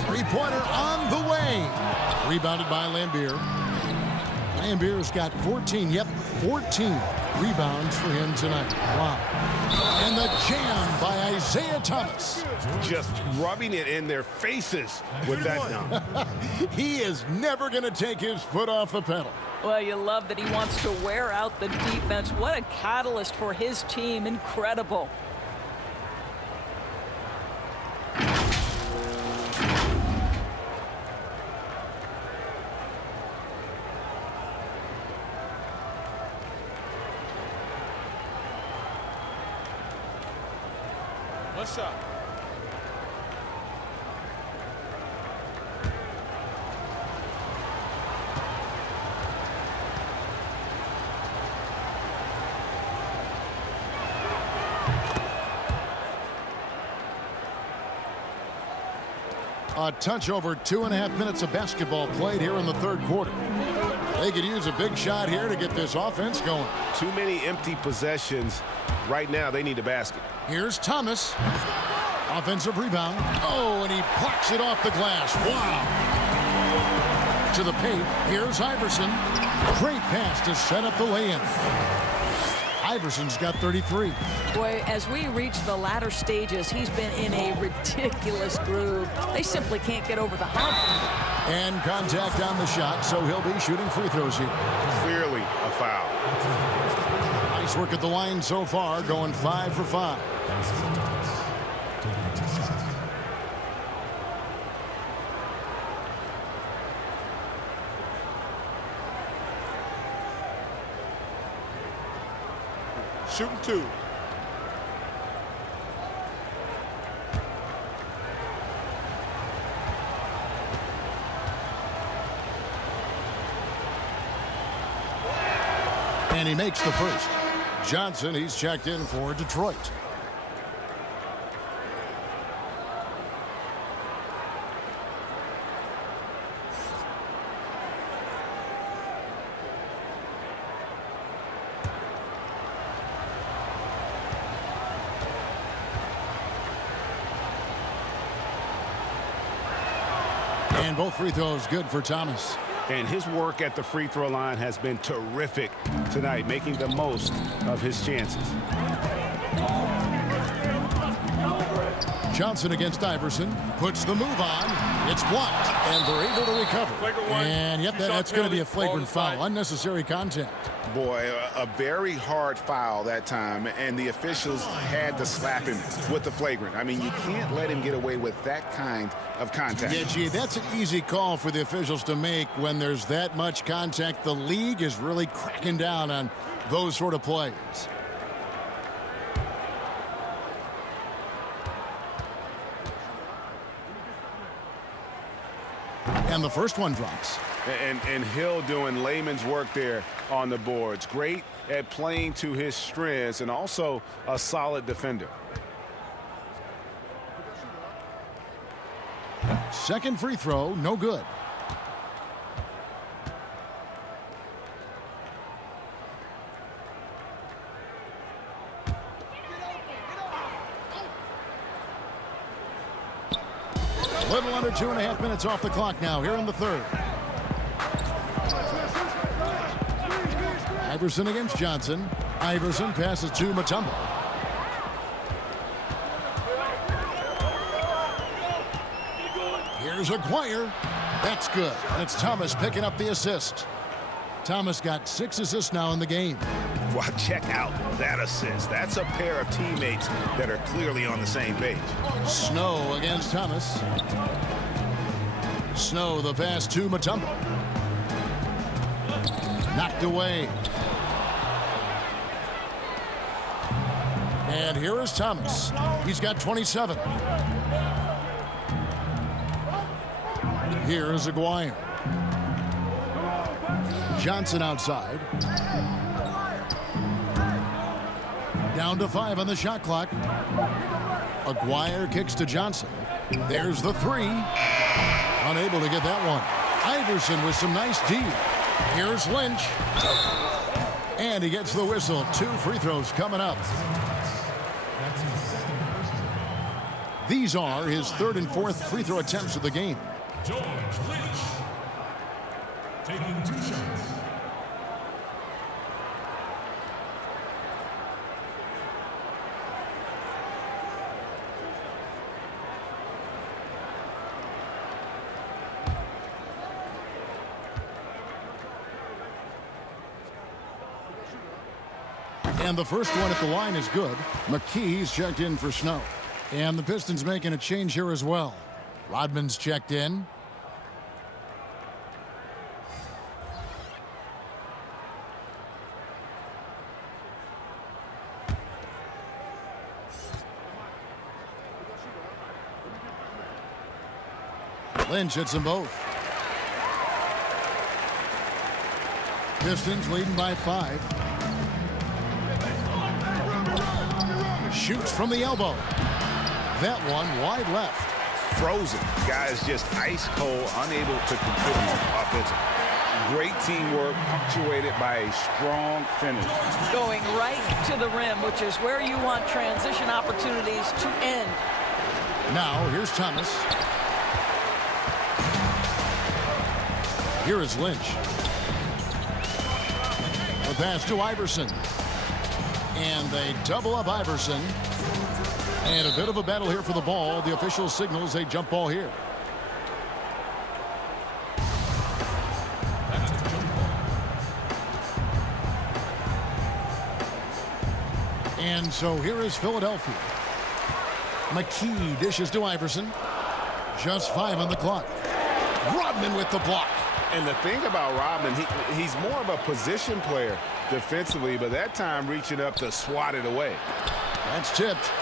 Three-pointer on the way. Rebounded by Lambier. Lambier's got 14 rebounds for him tonight. Wow. And the jam by Isaiah Thomas. Just rubbing it in their faces with that dunk. He is never going to take his foot off the pedal. Well, you love that he wants to wear out the defense. What a catalyst for his team. Incredible. One shot. A touch over 2.5 minutes of basketball played here in the third quarter. They could use a big shot here to get this offense going. Too many empty possessions. Right now, they need a basket. Here's Thomas. Offensive rebound. Oh, and he plucks it off the glass. Wow. To the paint. Here's Iverson. Great pass to set up the lay-in. Iverson's got 33. Boy, as we reach the latter stages, he's been in a ridiculous groove. They simply can't get over the hump. And contact on the shot, so he'll be shooting free throws here. Clearly a foul. Nice work at the line so far, going 5 for 5. Shooting 2. And he makes the first. Johnson, he's checked in for Detroit. And both free throws good for Thomas. And his work at the free throw line has been terrific tonight, making the most of his chances. Johnson against Iverson, puts the move on. It's blocked, and they're able to recover. And yep, that's going to be a flagrant foul. Unnecessary contact. Boy, a very hard foul that time, and the officials had to slap him with the flagrant. I mean, you can't let him get away with that kind of contact. Yeah, gee, that's an easy call for the officials to make when there's that much contact. The league is really cracking down on those sort of plays. And the first one drops. And Hill doing layman's work there on the boards. Great at playing to his strengths and also a solid defender. Second free throw, no good. A little under 2.5 minutes off the clock now here in the third. Iverson against Johnson. Iverson passes to Mutombo. Here's Aguirre. That's good. And it's Thomas picking up the assist. Thomas got 6 assists now in the game. Well, check out that assist. That's a pair of teammates that are clearly on the same page. Snow against Thomas. Snow, the pass to Mutombo. Knocked away. And here is Thomas. He's got 27. Here is Aguirre. Johnson outside. Down to 5 on the shot clock. Aguirre kicks to Johnson. There's the three. Unable to get that one. Iverson with some nice D. Here's Lynch. And he gets the whistle. 2 free throws coming up. These are his 3rd and 4th free throw attempts of the game. George Lynch. Taking 2 shots. And the first one at the line is good. McKee's checked in for Snow. And the Pistons making a change here as well. Rodman's checked in. Lynch hits them both. Pistons leading by 5. Shoots from the elbow. That one wide left. Frozen. Guys just ice cold, unable to contribute offensively. Great teamwork punctuated by a strong finish. Going right to the rim, which is where you want transition opportunities to end. Now, here's Thomas. Here is Lynch. The pass to Iverson. And they double up Iverson. And a bit of a battle here for the ball. The official signals a jump ball here. And so here is Philadelphia. McKee dishes to Iverson. Just 5 on the clock. Rodman with the block. And the thing about Rodman, he's more of a position player defensively, but that time reaching up to swat it away. That's tipped.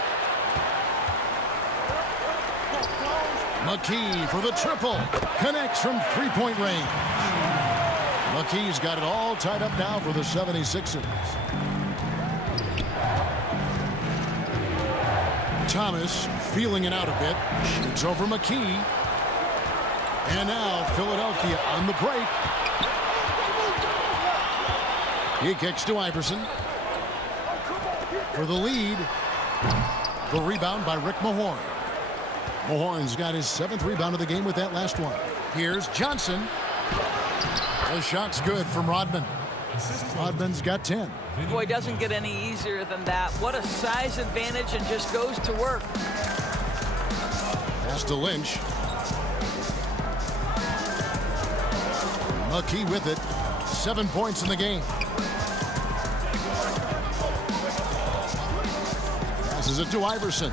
McKee for the triple. Connects from 3-point range. McKee's got it all tied up now for the 76ers. Thomas feeling it out a bit. Shoots over McKee. And now Philadelphia on the break. He kicks to Iverson. For the lead. The rebound by Rick Mahorn. Mahorn's got his 7th rebound of the game with that last one. Here's Johnson. The shot's good from Rodman. Rodman's got 10. Boy, doesn't get any easier than that. What a size advantage, and just goes to work. Pass to Lynch. McKee with it. 7 points in the game. Passes it to Iverson.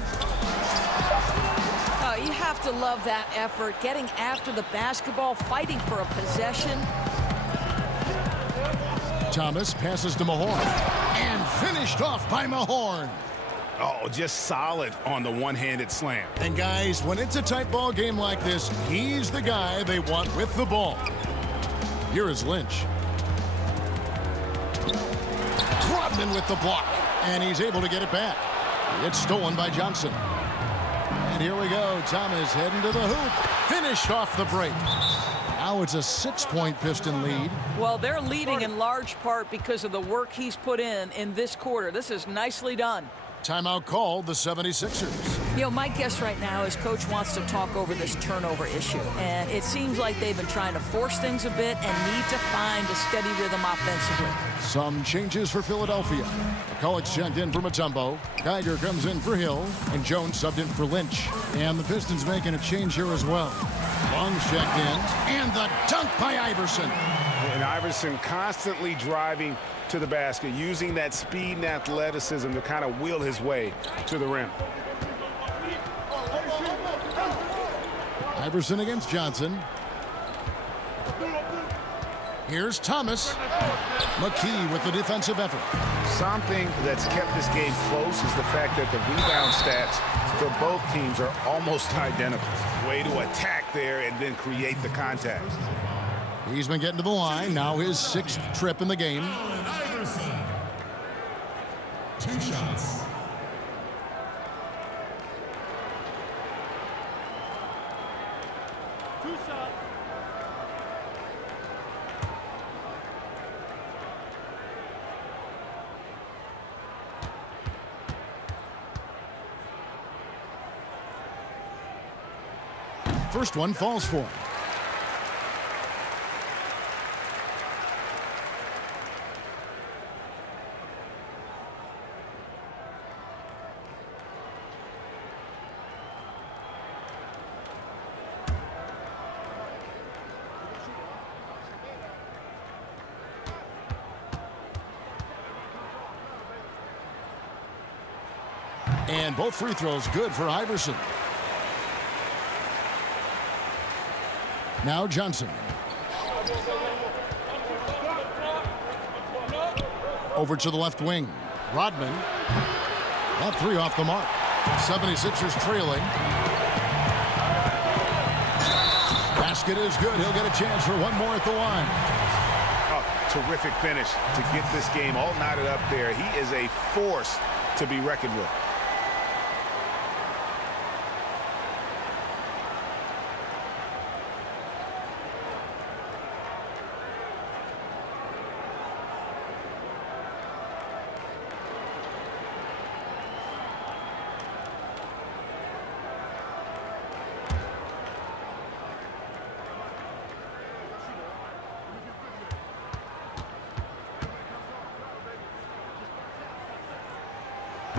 Oh, you have to love that effort, getting after the basketball, fighting for a possession. Thomas passes to Mahorn. And finished off by Mahorn. Oh, just solid on the one-handed slam. And guys, when it's a tight ball game like this, he's the guy they want with the ball. Here is Lynch. Rodman with the block. And he's able to get it back. It's stolen by Johnson. And here we go. Thomas heading to the hoop. Finished off the break. Now it's a 6-point Piston lead. Well, they're leading in large part because of the work he's put in this quarter. This is nicely done. Timeout called the 76ers. You know, my guess right now is Coach wants to talk over this turnover issue. And it seems like they've been trying to force things a bit and need to find a steady rhythm offensively. Some changes for Philadelphia. McCulloch's checked in for Mutombo. Geiger comes in for Hill. And Jones subbed in for Lynch. And the Pistons making a change here as well. Long's checked in. And the dunk by Iverson. And Iverson constantly driving to the basket, using that speed and athleticism to kind of wheel his way to the rim. Iverson against Johnson. Here's Thomas. McKee with the defensive effort. Something that's kept this game close is the fact that the rebound stats for both teams are almost identical. Way to attack there and then create the contact. He's been getting to the line. Now his 6th trip in the game. Iverson. 2 shots. First one falls for him. And both free throws good for Iverson. Now Johnson. Over to the left wing. Rodman. That three off the mark. 76ers trailing. Basket is good. He'll get a chance for one more at the line. Oh, terrific finish to get this game all knotted up there. He is a force to be reckoned with.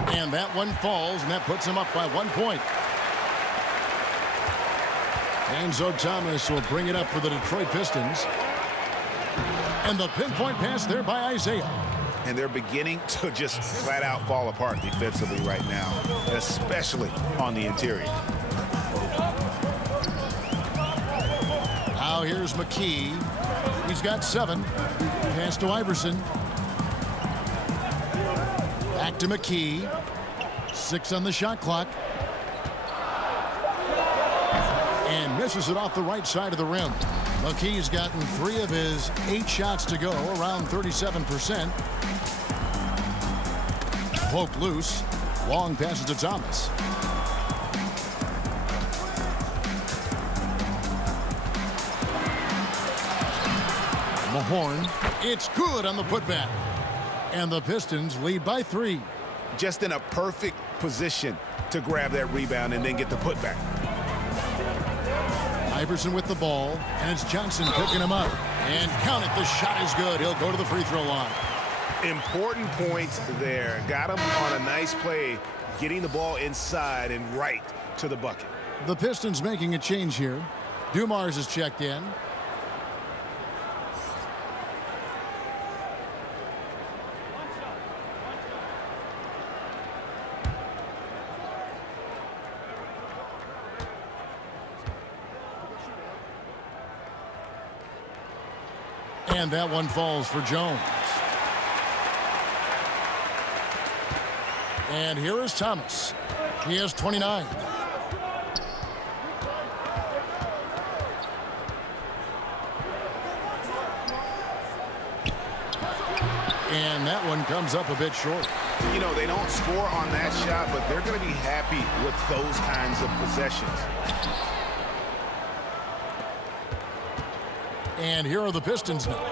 And that one falls, and that puts him up by 1 point. Enzo Thomas will bring it up for the Detroit Pistons. And the pinpoint pass there by Isaiah. And they're beginning to just flat out fall apart defensively right now, especially on the interior. Now here's McKee. He's got 7. Pass to Iverson. Back to McKee. 6 on the shot clock. And misses it off the right side of the rim. McKee's gotten 3 of his 8 shots to go, around 37%. Poked loose. Long passes to Thomas. Mahorn. It's good on the putback. And the Pistons lead by 3. Just in a perfect position to grab that rebound and then get the putback. Iverson with the ball, and it's Johnson picking him up. And count it, the shot is good. He'll go to the free throw line. Important points there. Got him on a nice play, getting the ball inside and right to the bucket. The Pistons making a change here. Dumars is checked in. And that one falls for Jones. And here is Thomas. He has 29. And that one comes up a bit short. You know, they don't score on that shot, but they're going to be happy with those kinds of possessions. And here are the Pistons now.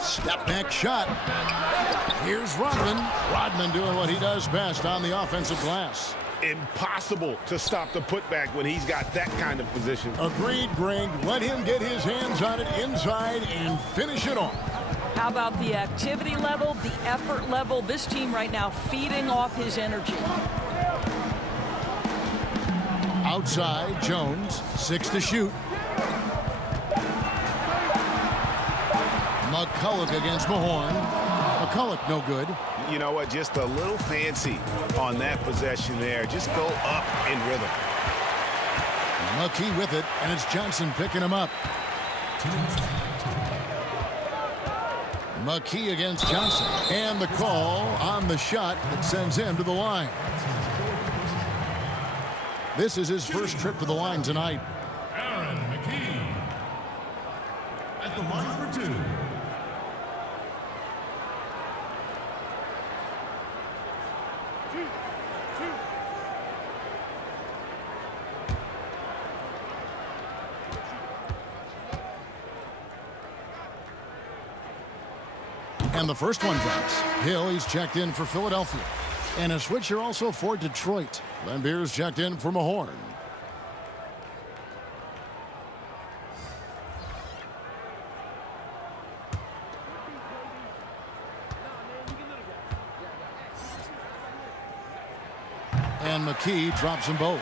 Step back shot. Here's Rodman. Rodman doing what he does best on the offensive glass. Impossible to stop the putback when he's got that kind of position. Agreed, Greg. Let him get his hands on it inside and finish it off. How about the activity level, the effort level? This team right now feeding off his energy. Outside, Jones, 6 to shoot. McCulloch against Mahorn. McCulloch no good. You know what? Just a little fancy on that possession there. Just go up in rhythm. McKee with it, and it's Johnson picking him up. McKee against Johnson. And the call on the shot that sends him to the line. This is his first trip to the line tonight. Aaron McKee at the line for 2. And the first one drops. Hill, he's checked in for Philadelphia. And a switcher also for Detroit. Lambier's checked in for Mahorn. And McKee drops them both.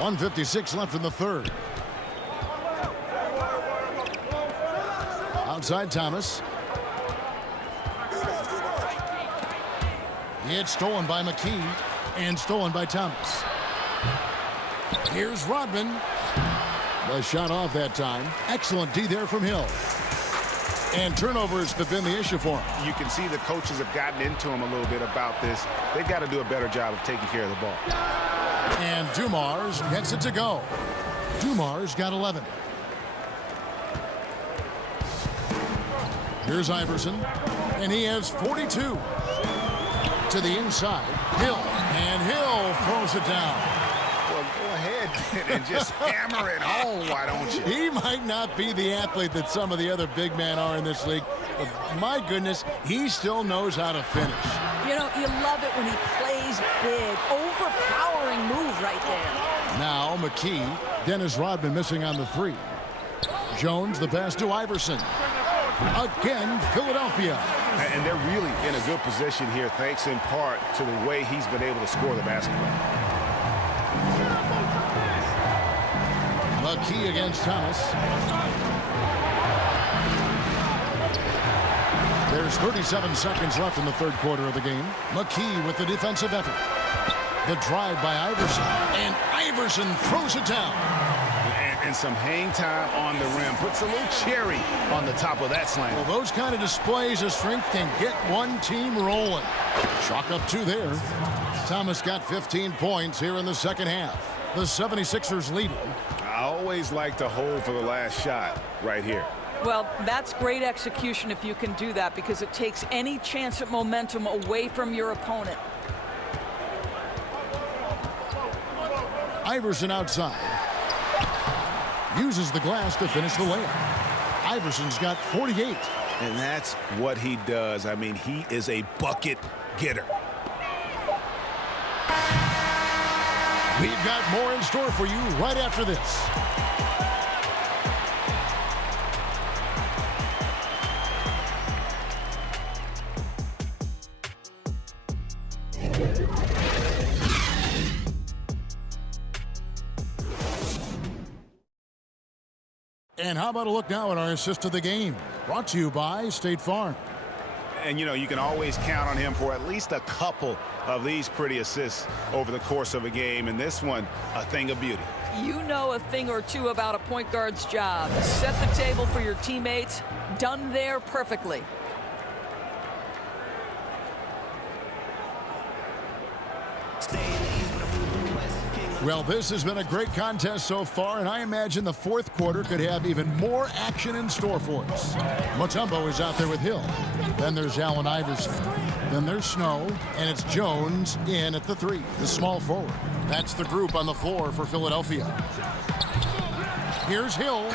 1:56 left in the third. Outside Thomas. It's stolen by McKee and stolen by Thomas. Here's Rodman. The shot off that time. Excellent D there from Hill. And turnovers have been the issue for him. You can see the coaches have gotten into him a little bit about this. They've got to do a better job of taking care of the ball. And Dumars gets it to go. Dumars got 11. Here's Iverson, and he has 42. To the inside, Hill, and Hill throws it down. Well, go ahead and just hammer it home, why don't you? He might not be the athlete that some of the other big men are in this league, but my goodness, he still knows how to finish. You know, you love it when he plays big, overpowering move right there. Now McKee, Dennis Rodman missing on the three. Jones, the pass to Iverson. Again, Philadelphia. And they're really in a good position here, thanks in part to the way he's been able to score the basketball. McKee against Thomas. There's 37 seconds left in the third quarter of the game. McKee with the defensive effort. The drive by Iverson. And Iverson throws it down. And some hang time on the rim. Puts a little cherry on the top of that slam. Well, those kind of displays of strength can get one team rolling. Chalk up 2 there. Thomas got 15 points here in the second half. The 76ers leading. I always like to hold for the last shot right here. Well, that's great execution if you can do that, because it takes any chance at momentum away from your opponent. Iverson outside. Uses the glass to finish the layup. Iverson's got 48. And that's what he does. I mean, he is a bucket getter. We've got more in store for you right after this. And how about a look now at our assist of the game? Brought to you by State Farm. And, you know, you can always count on him for at least a couple of these pretty assists over the course of a game. And this one, a thing of beauty. You know a thing or two about a point guard's job. Set the table for your teammates. Done there perfectly. Well, this has been a great contest so far, and I imagine the fourth quarter could have even more action in store for us. Mutombo is out there with Hill. Then there's Allen Iverson. Then there's Snow, and it's Jones in at the 3, the small forward. That's the group on the floor for Philadelphia. Here's Hill,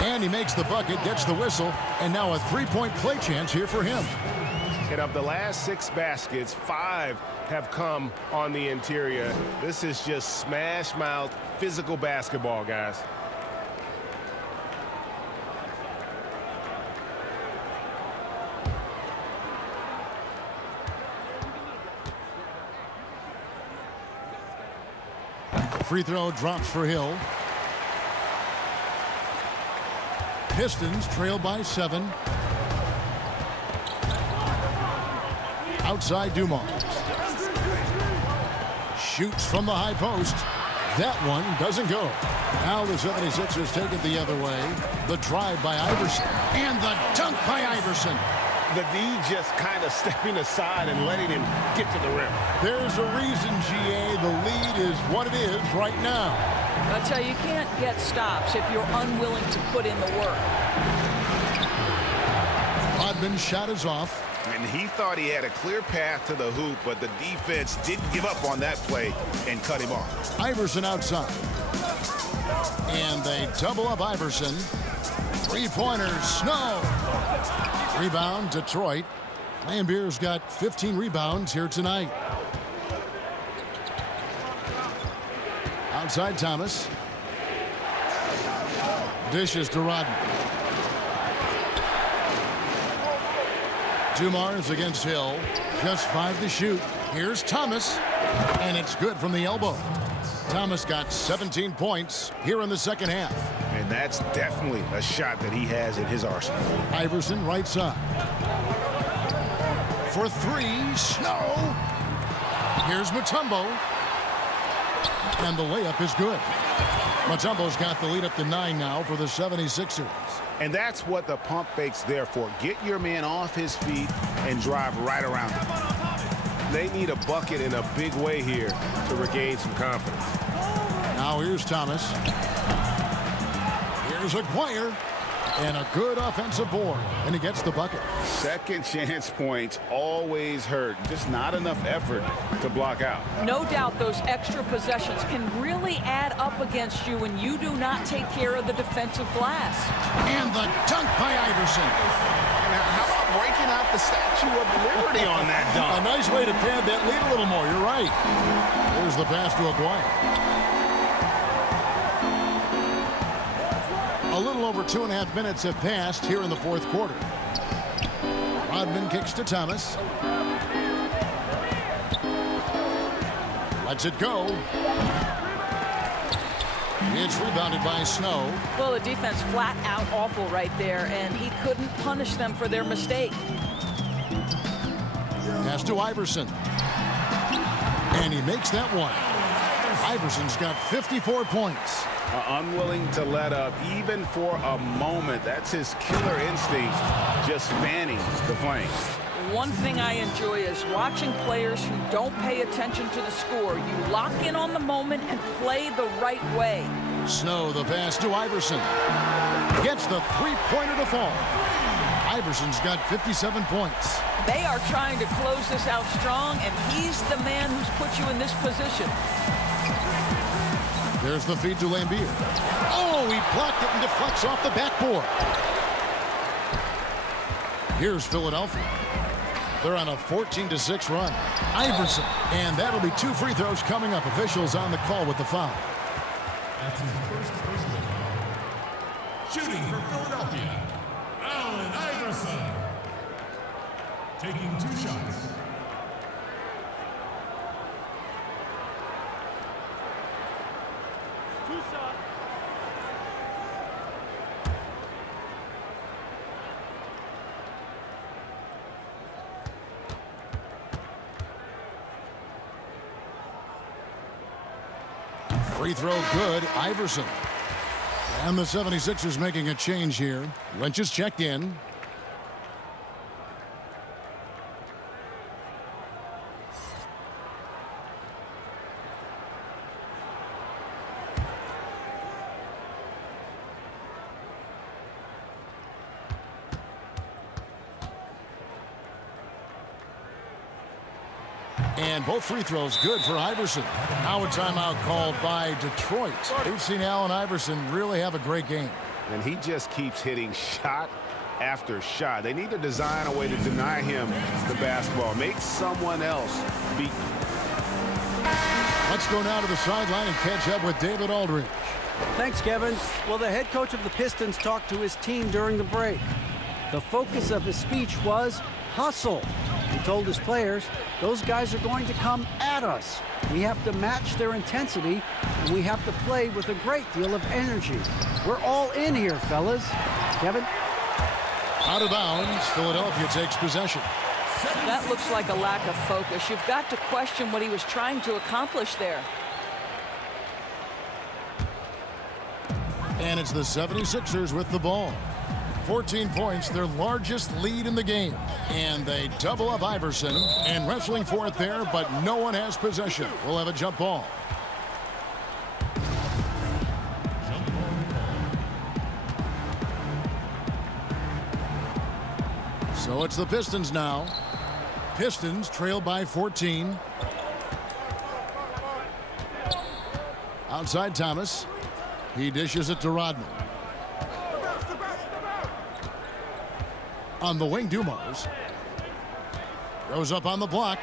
and he makes the bucket, gets the whistle, and now a three-point play chance here for him. And of the last 6 baskets, 5 have come on the interior. This is just smash-mouth physical basketball, guys. Free throw drops for Hill. Pistons trail by 7. Outside Dumars. Shoots from the high post. That one doesn't go. Now the 76ers take it the other way. The drive by Iverson. And the dunk by Iverson. The D just kind of stepping aside and letting him get to the rim. There's a reason, GA, the lead is what it is right now. I tell you, you can't get stops if you're unwilling to put in the work. Rodman's shot is off. And he thought he had a clear path to the hoop, but the defense didn't give up on that play and cut him off. Iverson outside. And they double up Iverson. Three-pointers, Snow. Rebound, Detroit. Lambeer's got 15 rebounds here tonight. Outside Thomas. Dishes to Rodman. Dumars against Hill. Just 5 to shoot. Here's Thomas. And it's good from the elbow. Thomas got 17 points here in the second half. And that's definitely a shot that he has in his arsenal. Iverson right side. For 3, Snow. Here's Mutombo. And the layup is good. Mutombo's got the lead up to 9 now for the 76ers. And that's what the pump fake's there for. Get your man off his feet and drive right around him. They need a bucket in a big way here to regain some confidence. Now here's Thomas. Here's Aguirre. And a good offensive board. And he gets the bucket. Second chance points always hurt. Just not enough effort to block out. No doubt those extra possessions can really add up against you when you do not take care of the defensive glass. And the dunk by Iverson. How about breaking out the Statue of Liberty on that dunk? A nice way to pad that lead a little more. You're right. Here's the pass to Aguirre. A little over 2.5 minutes have passed here in the fourth quarter. Rodman kicks to Thomas. Lets it go. It's rebounded by Snow. Well, the defense flat out awful right there, and he couldn't punish them for their mistake. Pass to Iverson. And he makes that one. Iverson's got 54 points. Unwilling to let up even for a moment. That's his killer instinct, just fanning the flames. One thing I enjoy is watching players who don't pay attention to the score. You lock in on the moment and play the right way. Snow, the pass to Iverson. Gets the three-pointer to fall. Iverson's got 57 points. They are trying to close this out strong, and he's the man who's put you in this position. There's the feed to Lambeer. Oh, he blocked it and deflects off the backboard. Here's Philadelphia. They're on a 14-6 run. Iverson. And that'll be 2 free throws coming up. Officials on the call with the foul. That's his first personal foul. Shooting for Philadelphia, Allen Iverson. Taking 2 shots. Free throw good, Iverson. And the 76ers making a change here. Lynch is checked in. And both free throws good for Iverson. Now a timeout called by Detroit. We've seen Allen Iverson really have a great game. And he just keeps hitting shot after shot. They need to design a way to deny him the basketball. Make someone else beat. Let's go now to the sideline and catch up with David Aldridge. Thanks, Kevin. Well, the head coach of the Pistons talked to his team during the break. The focus of his speech was hustle. He told his players, those guys are going to come at us. We have to match their intensity, and we have to play with a great deal of energy. We're all in here, fellas. Kevin? Out of bounds, Philadelphia takes possession. That looks like a lack of focus. You've got to question what he was trying to accomplish there. And it's the 76ers with the ball. 14 points, their largest lead in the game. And they double up Iverson and wrestling for it there, but no one has possession. We'll have a jump ball. So it's the Pistons now. Pistons trail by 14. Outside Thomas. He dishes it to Rodman. On the wing, Dumars. Goes up on the block.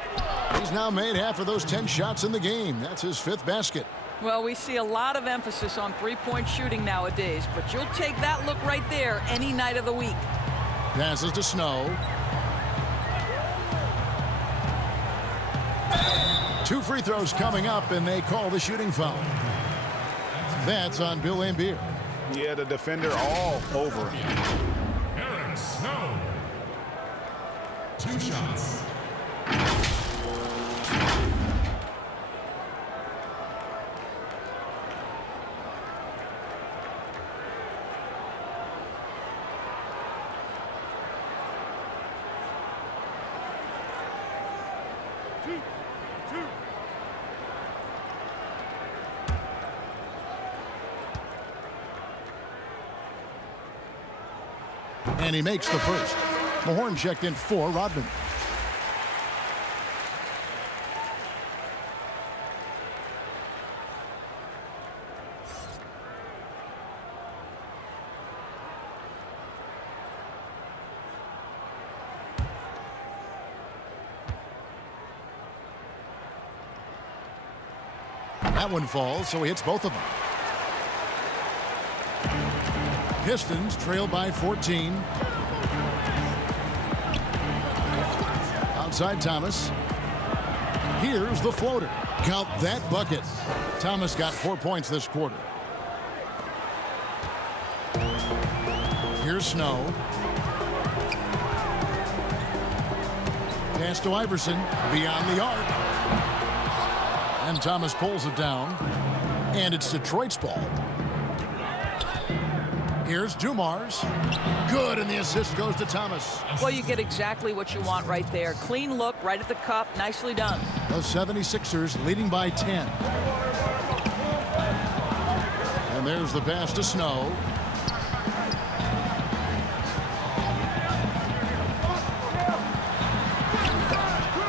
He's now made half of those 10 shots in the game. That's his 5th basket. Well, we see a lot of emphasis on three-point shooting nowadays, but you'll take that look right there any night of the week. Passes to Snow. 2 free throws coming up, and they call the shooting foul. That's on Bill Laimbeer. Yeah, the defender all over him. Eric Snow. 2 shots. And he makes the first. Mahorn checked in for Rodman. That one falls, so he hits both of them. Pistons trail by 14. Outside Thomas. Here's the floater. Count that bucket. Thomas got 4 points this quarter. Here's Snow. Pass to Iverson. Beyond the arc. And Thomas pulls it down. And it's Detroit's ball. Here's Dumars. Good, and the assist goes to Thomas. Well, you get exactly what you want right there. Clean look, right at the cup. Nicely done. The 76ers leading by 10. And there's the pass to Snow.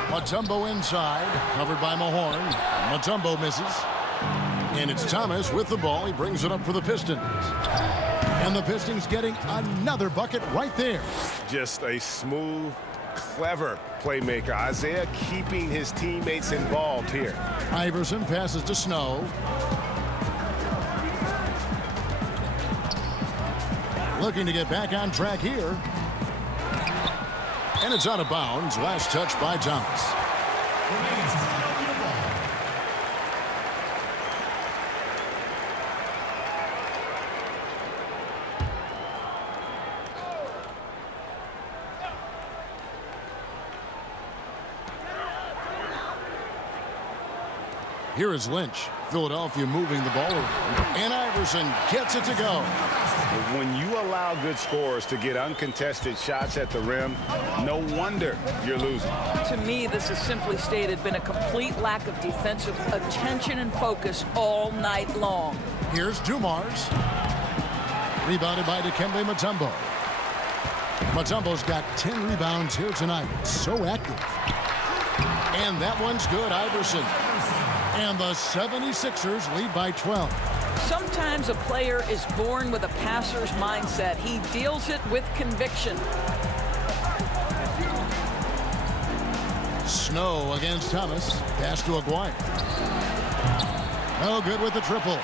Mutombo inside, covered by Mahorn. Mutombo misses. And it's Thomas with the ball. He brings it up for the Pistons. And the Pistons getting another bucket right there. Just a smooth, clever playmaker. Isaiah keeping his teammates involved here. Iverson passes to Snow. Looking to get back on track here. And it's out of bounds. Last touch by Thomas. Here is Lynch. Philadelphia moving the ball around. And Iverson gets it to go. When you allow good scorers to get uncontested shots at the rim, no wonder you're losing. To me, this has simply stated been a complete lack of defensive attention and focus all night long. Here's Dumars. Rebounded by Dikembe Mutombo. Mutombo's got 10 rebounds here tonight. So active. And that one's good, Iverson. And the 76ers lead by 12. Sometimes a player is born with a passer's mindset. He deals it with conviction. Snow against Thomas. Pass to Aguirre. No good with the triple.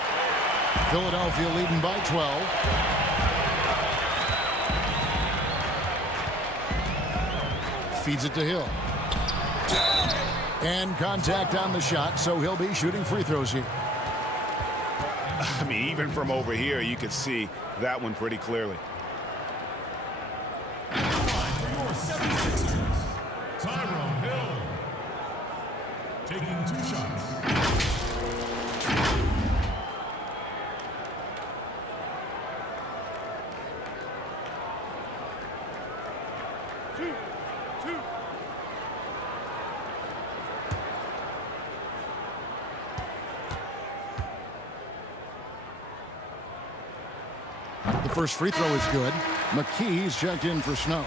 Philadelphia leading by 12. Feeds it to Hill. And contact on the shot, so he'll be shooting free throws here. I mean, even from over here, you could see that one pretty clearly. Tyrone Hill. Taking 2 shots. The first free throw is good. McKee's checked in for Snow.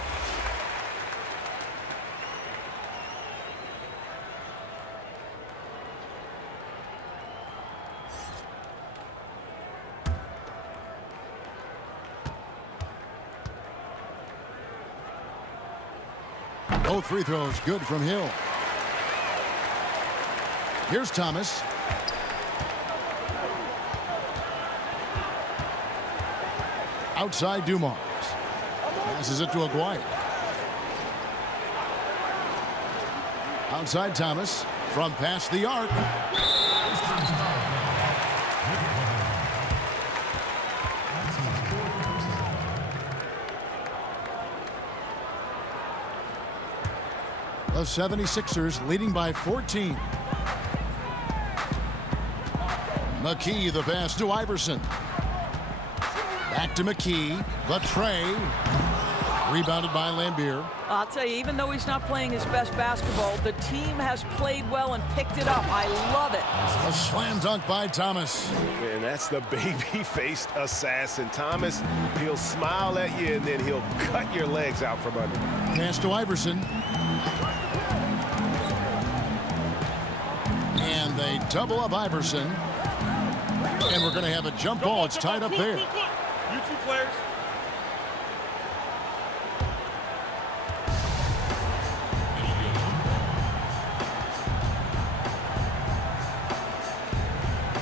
Both free throws good from Hill. Here's Thomas. Outside Dumars. Passes it to Aguirre. Outside Thomas. From past the arc. The 76ers leading by 14. McKee, the pass to Iverson. Back to McKee. The tray. Rebounded by Lambier. I'll tell you, even though he's not playing his best basketball, the team has played well and picked it up. I love it. A slam dunk by Thomas. And that's the baby-faced assassin. Thomas, he'll smile at you, and then he'll cut your legs out from under. Pass to Iverson. And they double up Iverson. And we're going to have a jump ball. It's tied up there. You two players.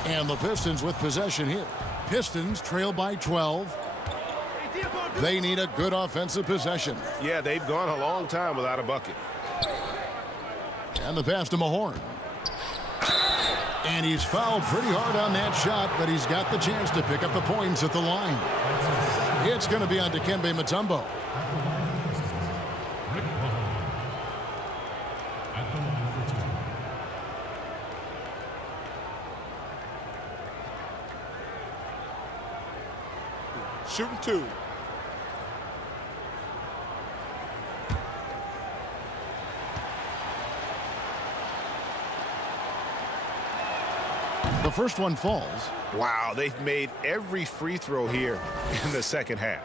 And the Pistons with possession here. Pistons trail by 12. They need a good offensive possession. Yeah, they've gone a long time without a bucket. And the pass to Mahorn. And he's fouled pretty hard on that shot, but he's got the chance to pick up the points at the line. It's going to be on Dikembe Mutombo. Shooting two. The first one falls. Wow, they've made every free throw here in the second half.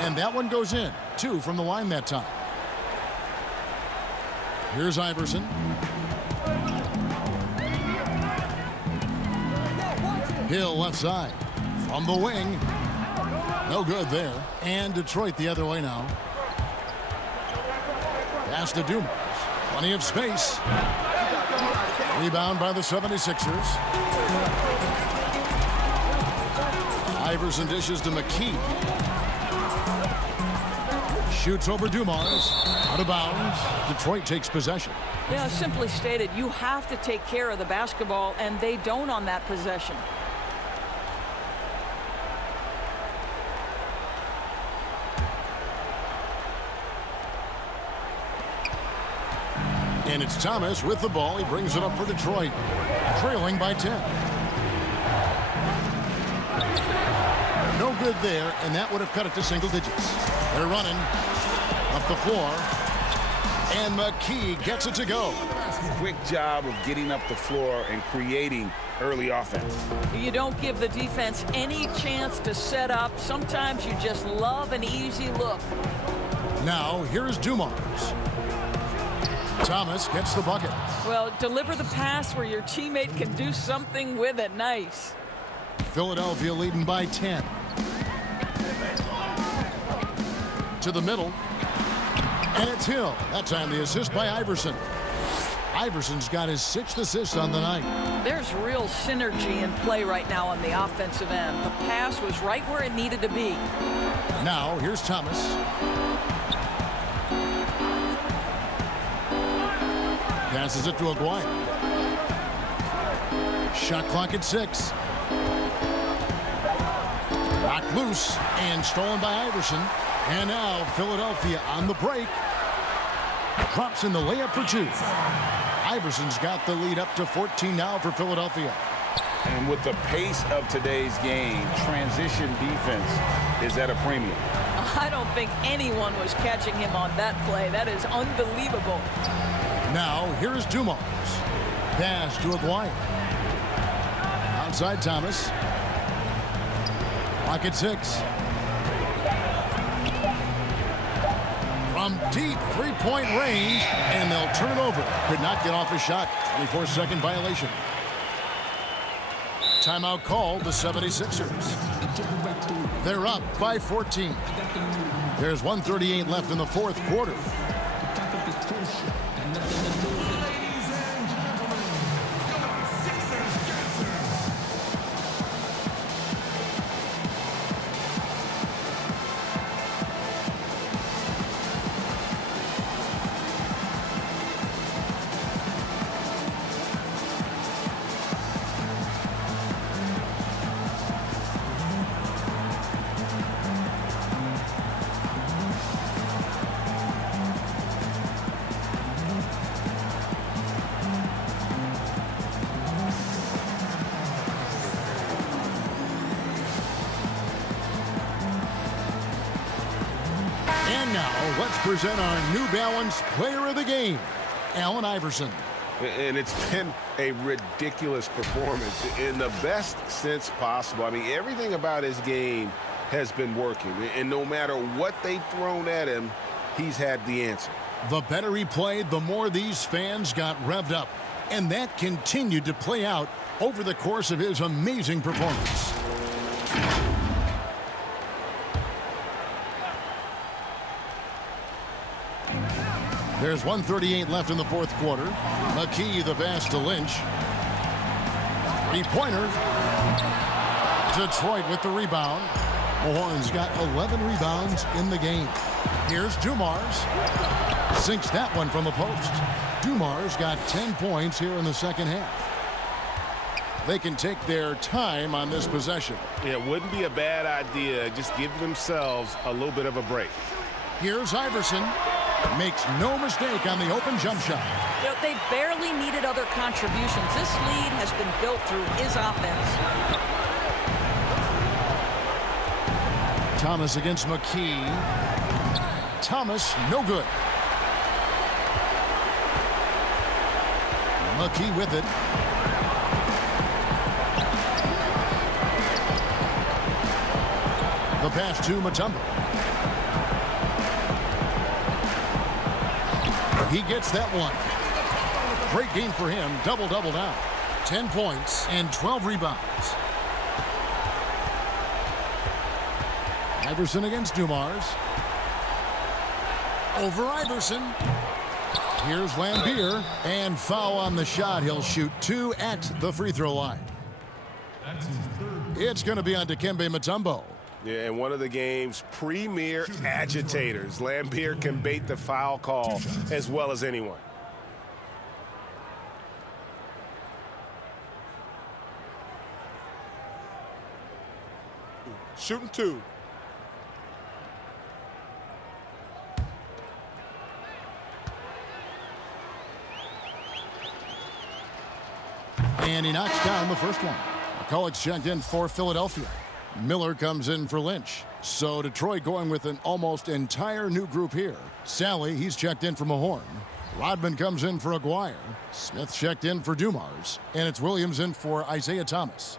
And that one goes in. 2 from the line that time. Here's Iverson. Hill left side. From the wing. No good there. And Detroit the other way now. Pass to Dumars. Plenty of space. Rebound by the 76ers. Iverson dishes to McKee. Shoots over Dumars. Out of bounds. Detroit takes possession. Yeah, simply stated, you have to take care of the basketball, and they don't on that possession. And it's Thomas with the ball. He brings it up for Detroit. Trailing by 10. No good there, and that would have cut it to single digits. They're running up the floor. And McKee gets it to go. Quick job of getting up the floor and creating early offense. You don't give the defense any chance to set up. Sometimes you just love an easy look. Now, here's Dumars. Thomas gets the bucket. Well, deliver the pass where your teammate can do something with it. Nice. Philadelphia leading by 10. To the middle. And it's Hill. That time the assist by Iverson. Iverson's got his 6th assist on the night. There's real synergy in play right now on the offensive end. The pass was right where it needed to be. Now, here's Thomas. Passes it to Aguirre. Shot clock at 6. Knocked loose and stolen by Iverson. And now Philadelphia on the break. Drops in the layup for 2. Iverson's got the lead up to 14 now for Philadelphia. And with the pace of today's game, transition defense is at a premium. I don't think anyone was catching him on that play. That is unbelievable. Now, here's Dumars. Pass to Aguirre. Outside Thomas. Clock at 6. From deep three-point range, and they'll turn it over. Could not get off a shot. 24-second violation. Timeout called the 76ers. They're up by 14. There's 1:38 left in the fourth quarter. And now, let's present our New Balance Player of the Game, Allen Iverson. And it's been a ridiculous performance in the best sense possible. I mean, everything about his game has been working. And no matter what they've thrown at him, he's had the answer. The better he played, the more these fans got revved up. And that continued to play out over the course of his amazing performance. There's 1:38 left in the fourth quarter. McKee the pass to Lynch. Three-pointer. Detroit with the rebound. Horns got 11 rebounds in the game. Here's Dumars. Sinks that one from the post. Dumars got 10 points here in the second half. They can take their time on this possession. Yeah, it wouldn't be a bad idea. Just give themselves a little bit of a break. Here's Iverson. Makes no mistake on the open jump shot. You know, they barely needed other contributions. This lead has been built through his offense. Thomas against McKee. Thomas, no good. McKee with it. The pass to Mutombo. He gets that one. Great game for him. Double-double now. 10 points and 12 rebounds. Iverson against Dumars. Over Iverson. Here's Lambier. And foul on the shot. He'll shoot 2 at the free throw line. It's going to be on Dikembe Mutombo. Yeah, and one of the game's premier agitators. Lambier can bait the foul call as well as anyone. Shooting 2. And he knocks down the first one. McCulloch's checked in for Philadelphia. Miller comes in for Lynch. So Detroit going with an almost entire new group here. Sally, he's checked in for Mahorn. Rodman comes in for Aguirre. Smith checked in for Dumars. And it's Williams in for Isaiah Thomas.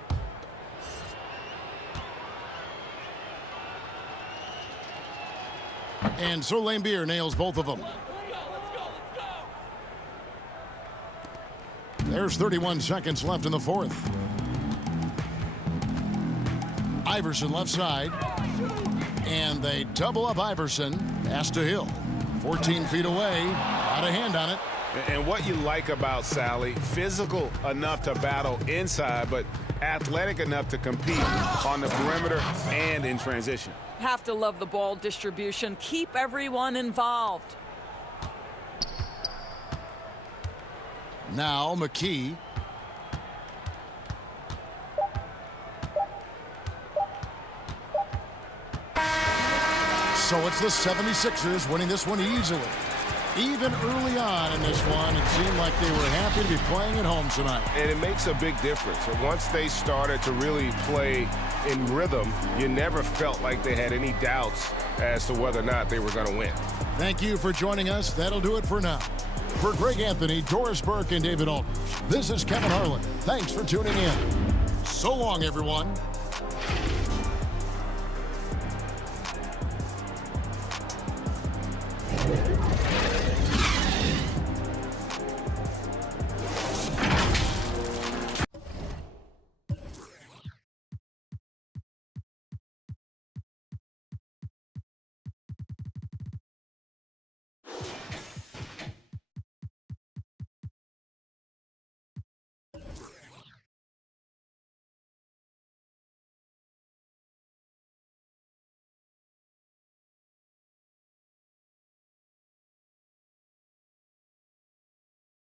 And so Lambier nails both of them. There's 31 seconds left in the fourth. Iverson left side. And they double up Iverson. Pass to Hill. 14 feet away. Got a hand on it. And what you like about Sally, physical enough to battle inside, but athletic enough to compete on the perimeter and in transition. Have to love the ball distribution. Keep everyone involved. Now McKee. So it's the 76ers winning this one easily. Even early on in this one, it seemed like they were happy to be playing at home tonight. And it makes a big difference. And once they started to really play in rhythm, you never felt like they had any doubts as to whether or not they were going to win. Thank you for joining us. That'll do it for now. For Greg Anthony, Doris Burke, and David Aldridge, this is Kevin Harlan. Thanks for tuning in. So long, everyone.